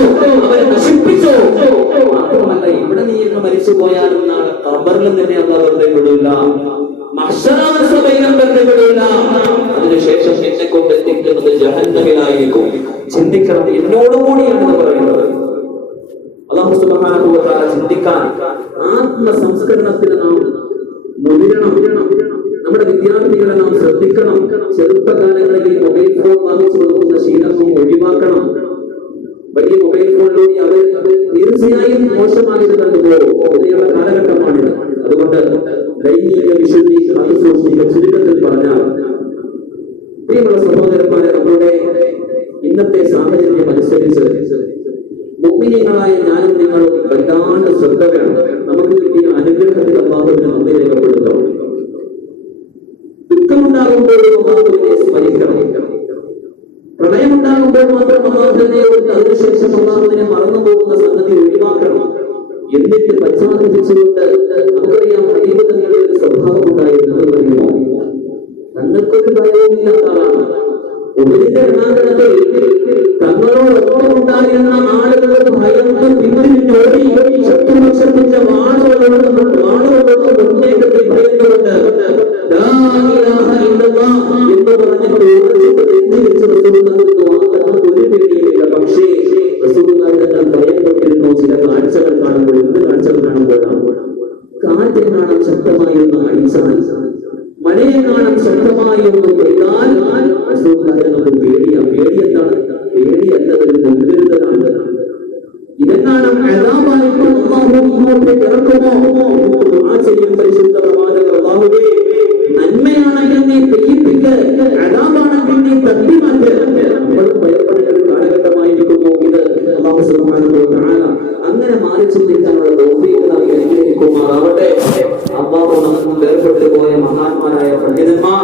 അവരെ നശിപ്പിച്ചോ. മാത്രമല്ല, ഇവിടെ നീ എന്ന് മരിച്ചു പോയാലും നാളെ ഖബറിലും തന്നെ അല്ലാഹു വെറുതെ വിടില്ല, മഹ്ശറസഭയിലും വെറുതെ വിടില്ല. അതിനുശേഷം എന്നെ കൊണ്ട് എത്തിക്കുന്നത് ജഹന്നമിലായിരിക്കും. ചിന്തിക്കണം. എന്നോടും കൂടിയാണ് പറയുന്നത്. അല്ലാഹു സുബ്ഹാനഹു വ തആല ചിന്തിക്കാൻ, ആത്മസംസ്കരണത്തിന് നാം മുതിരണം. നമ്മുടെ വിദ്യാർത്ഥികളെ നാം ശ്രദ്ധിക്കണം. ചെറുപ്പകാലങ്ങളിൽ മൊബൈൽ ഫോൺ വാങ്ങിച്ചു കൊടുക്കുന്ന ശീലവും ഒഴിവാക്കണം. വലിയ മൊബൈൽ ഫോണിലൂടെ അവർ തീർച്ചയായും മോശമായത് കണ്ടുപോകും. പുതിയുള്ള കാലഘട്ടമാണിത്. അതുകൊണ്ട് ലൈംഗിക വിശുദ്ധി സൂക്ഷിക്കുക. ചുരുക്കത്തിൽ പറഞ്ഞാൽ, പ്രിയമുള്ള സഹോദരന്മാരെ, നമ്മുടെ ഇന്നത്തെ സാഹചര്യം അനുസരിച്ച് മുഅ്മിനീങ്ങളായ ഞാനും നിങ്ങളും വല്ലാണ്ട് ശ്രദ്ധ വേണം. നമുക്ക് കിട്ടിയ അനുഗ്രഹത്തിൽ അല്ലാഹുവിനെ നന്ദി രേഖപ്പെടുത്തണം. ദുഃഖമുണ്ടാകുമ്പോഴും അല്ലാഹുവിനെ സ്മരിക്കണം. പ്രളയമുണ്ടാകുമ്പോൾ മാത്രം അല്ലാഹുവിനെ ഓർത്ത് അതിനുശേഷം അല്ലാഹുവിനെ മറന്നു പോകുന്ന സംഗതി ഒഴിവാക്കണം. എന്നിട്ട് പശ്ചാത്തപിച്ചുകൊണ്ട് നമുക്കറിയാം, ഹബീബ് തങ്ങളുടെ ഒരു സ്വഭാവം ഉണ്ടായിരുന്നു. പറയുമോ, തങ്ങൾക്കൊരു ഭയവുമില്ലാത്ത ആളാണ്. ഉഹദിന്റെ രണാങ്കണത്തിൽ തങ്ങളോടൊപ്പം ഉണ്ടായിരുന്ന ആളുകൾക്ക് ഭയന്ന് പിന്തിരിഞ്ഞോടി ശത്രുപക്ഷത്തിന്റെ വാളുകളോട് മുന്നേറ്റത്തിൽ ഭയന്നുകൊണ്ട് ലാ ഇലാഹ ഇല്ലല്ലാഹ് എന്ന് പറഞ്ഞിട്ട് നെഞ്ചിരിച്ച് റസൂലുള്ളാഹിക്ക് ഒരു പേടിയുമില്ല. പക്ഷേ റസൂലുള്ളാഹി തങ്ങൾ ഭയപ്പെട്ടിരുന്നു ചില കാഴ്ചകൾ കാണുമ്പോൾ. എന്ത് കാഴ്ചകൾ കാണുമ്പോഴാണ്? കാറ്റ് കാണാൻ ശക്തമായി ഒന്ന് അടിച്ചാൽ, മഴയെ കാണാൻ ശക്തമായി ഒന്ന് പെയ്താൽ റസൂലുള്ളാഹിക്ക് പേടിയാണ്. പേടി എന്താണ്? പേടിയല്ല, ഒരു മുൻകരുതലാണ്. ഇതെന്നാണ് അദാബായിട്ട് അല്ലാഹു ഇങ്ങോട്ടേക്ക് ഇറക്കുമോ ആ ചെയ്യും പരിശുദ്ധ പ്രവാചകർ. അല്ലാഹുവേ, നന്മയാണെങ്കിൽ നീ പെയ്യിപ്പിക്ക്, പണ്ഡിതന്മാർ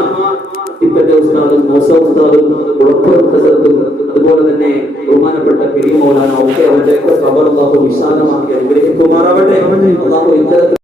ഇപ്പത്തെ ഉസ്താദും മൂസ ഉസ്താദും ഉളപ്പുറം ഹസരത്തും അതുപോലെ തന്നെ ബഹുമാനപ്പെട്ട കരീം മൗലാന ഒക്കെ അവരുടെ ഖബർ അല്ലാഹു വിശാലമാക്കി അനുഗ്രഹിക്കുമാറാവട്ടെ. അല്ലാഹു ഇത്തരത്തിൽ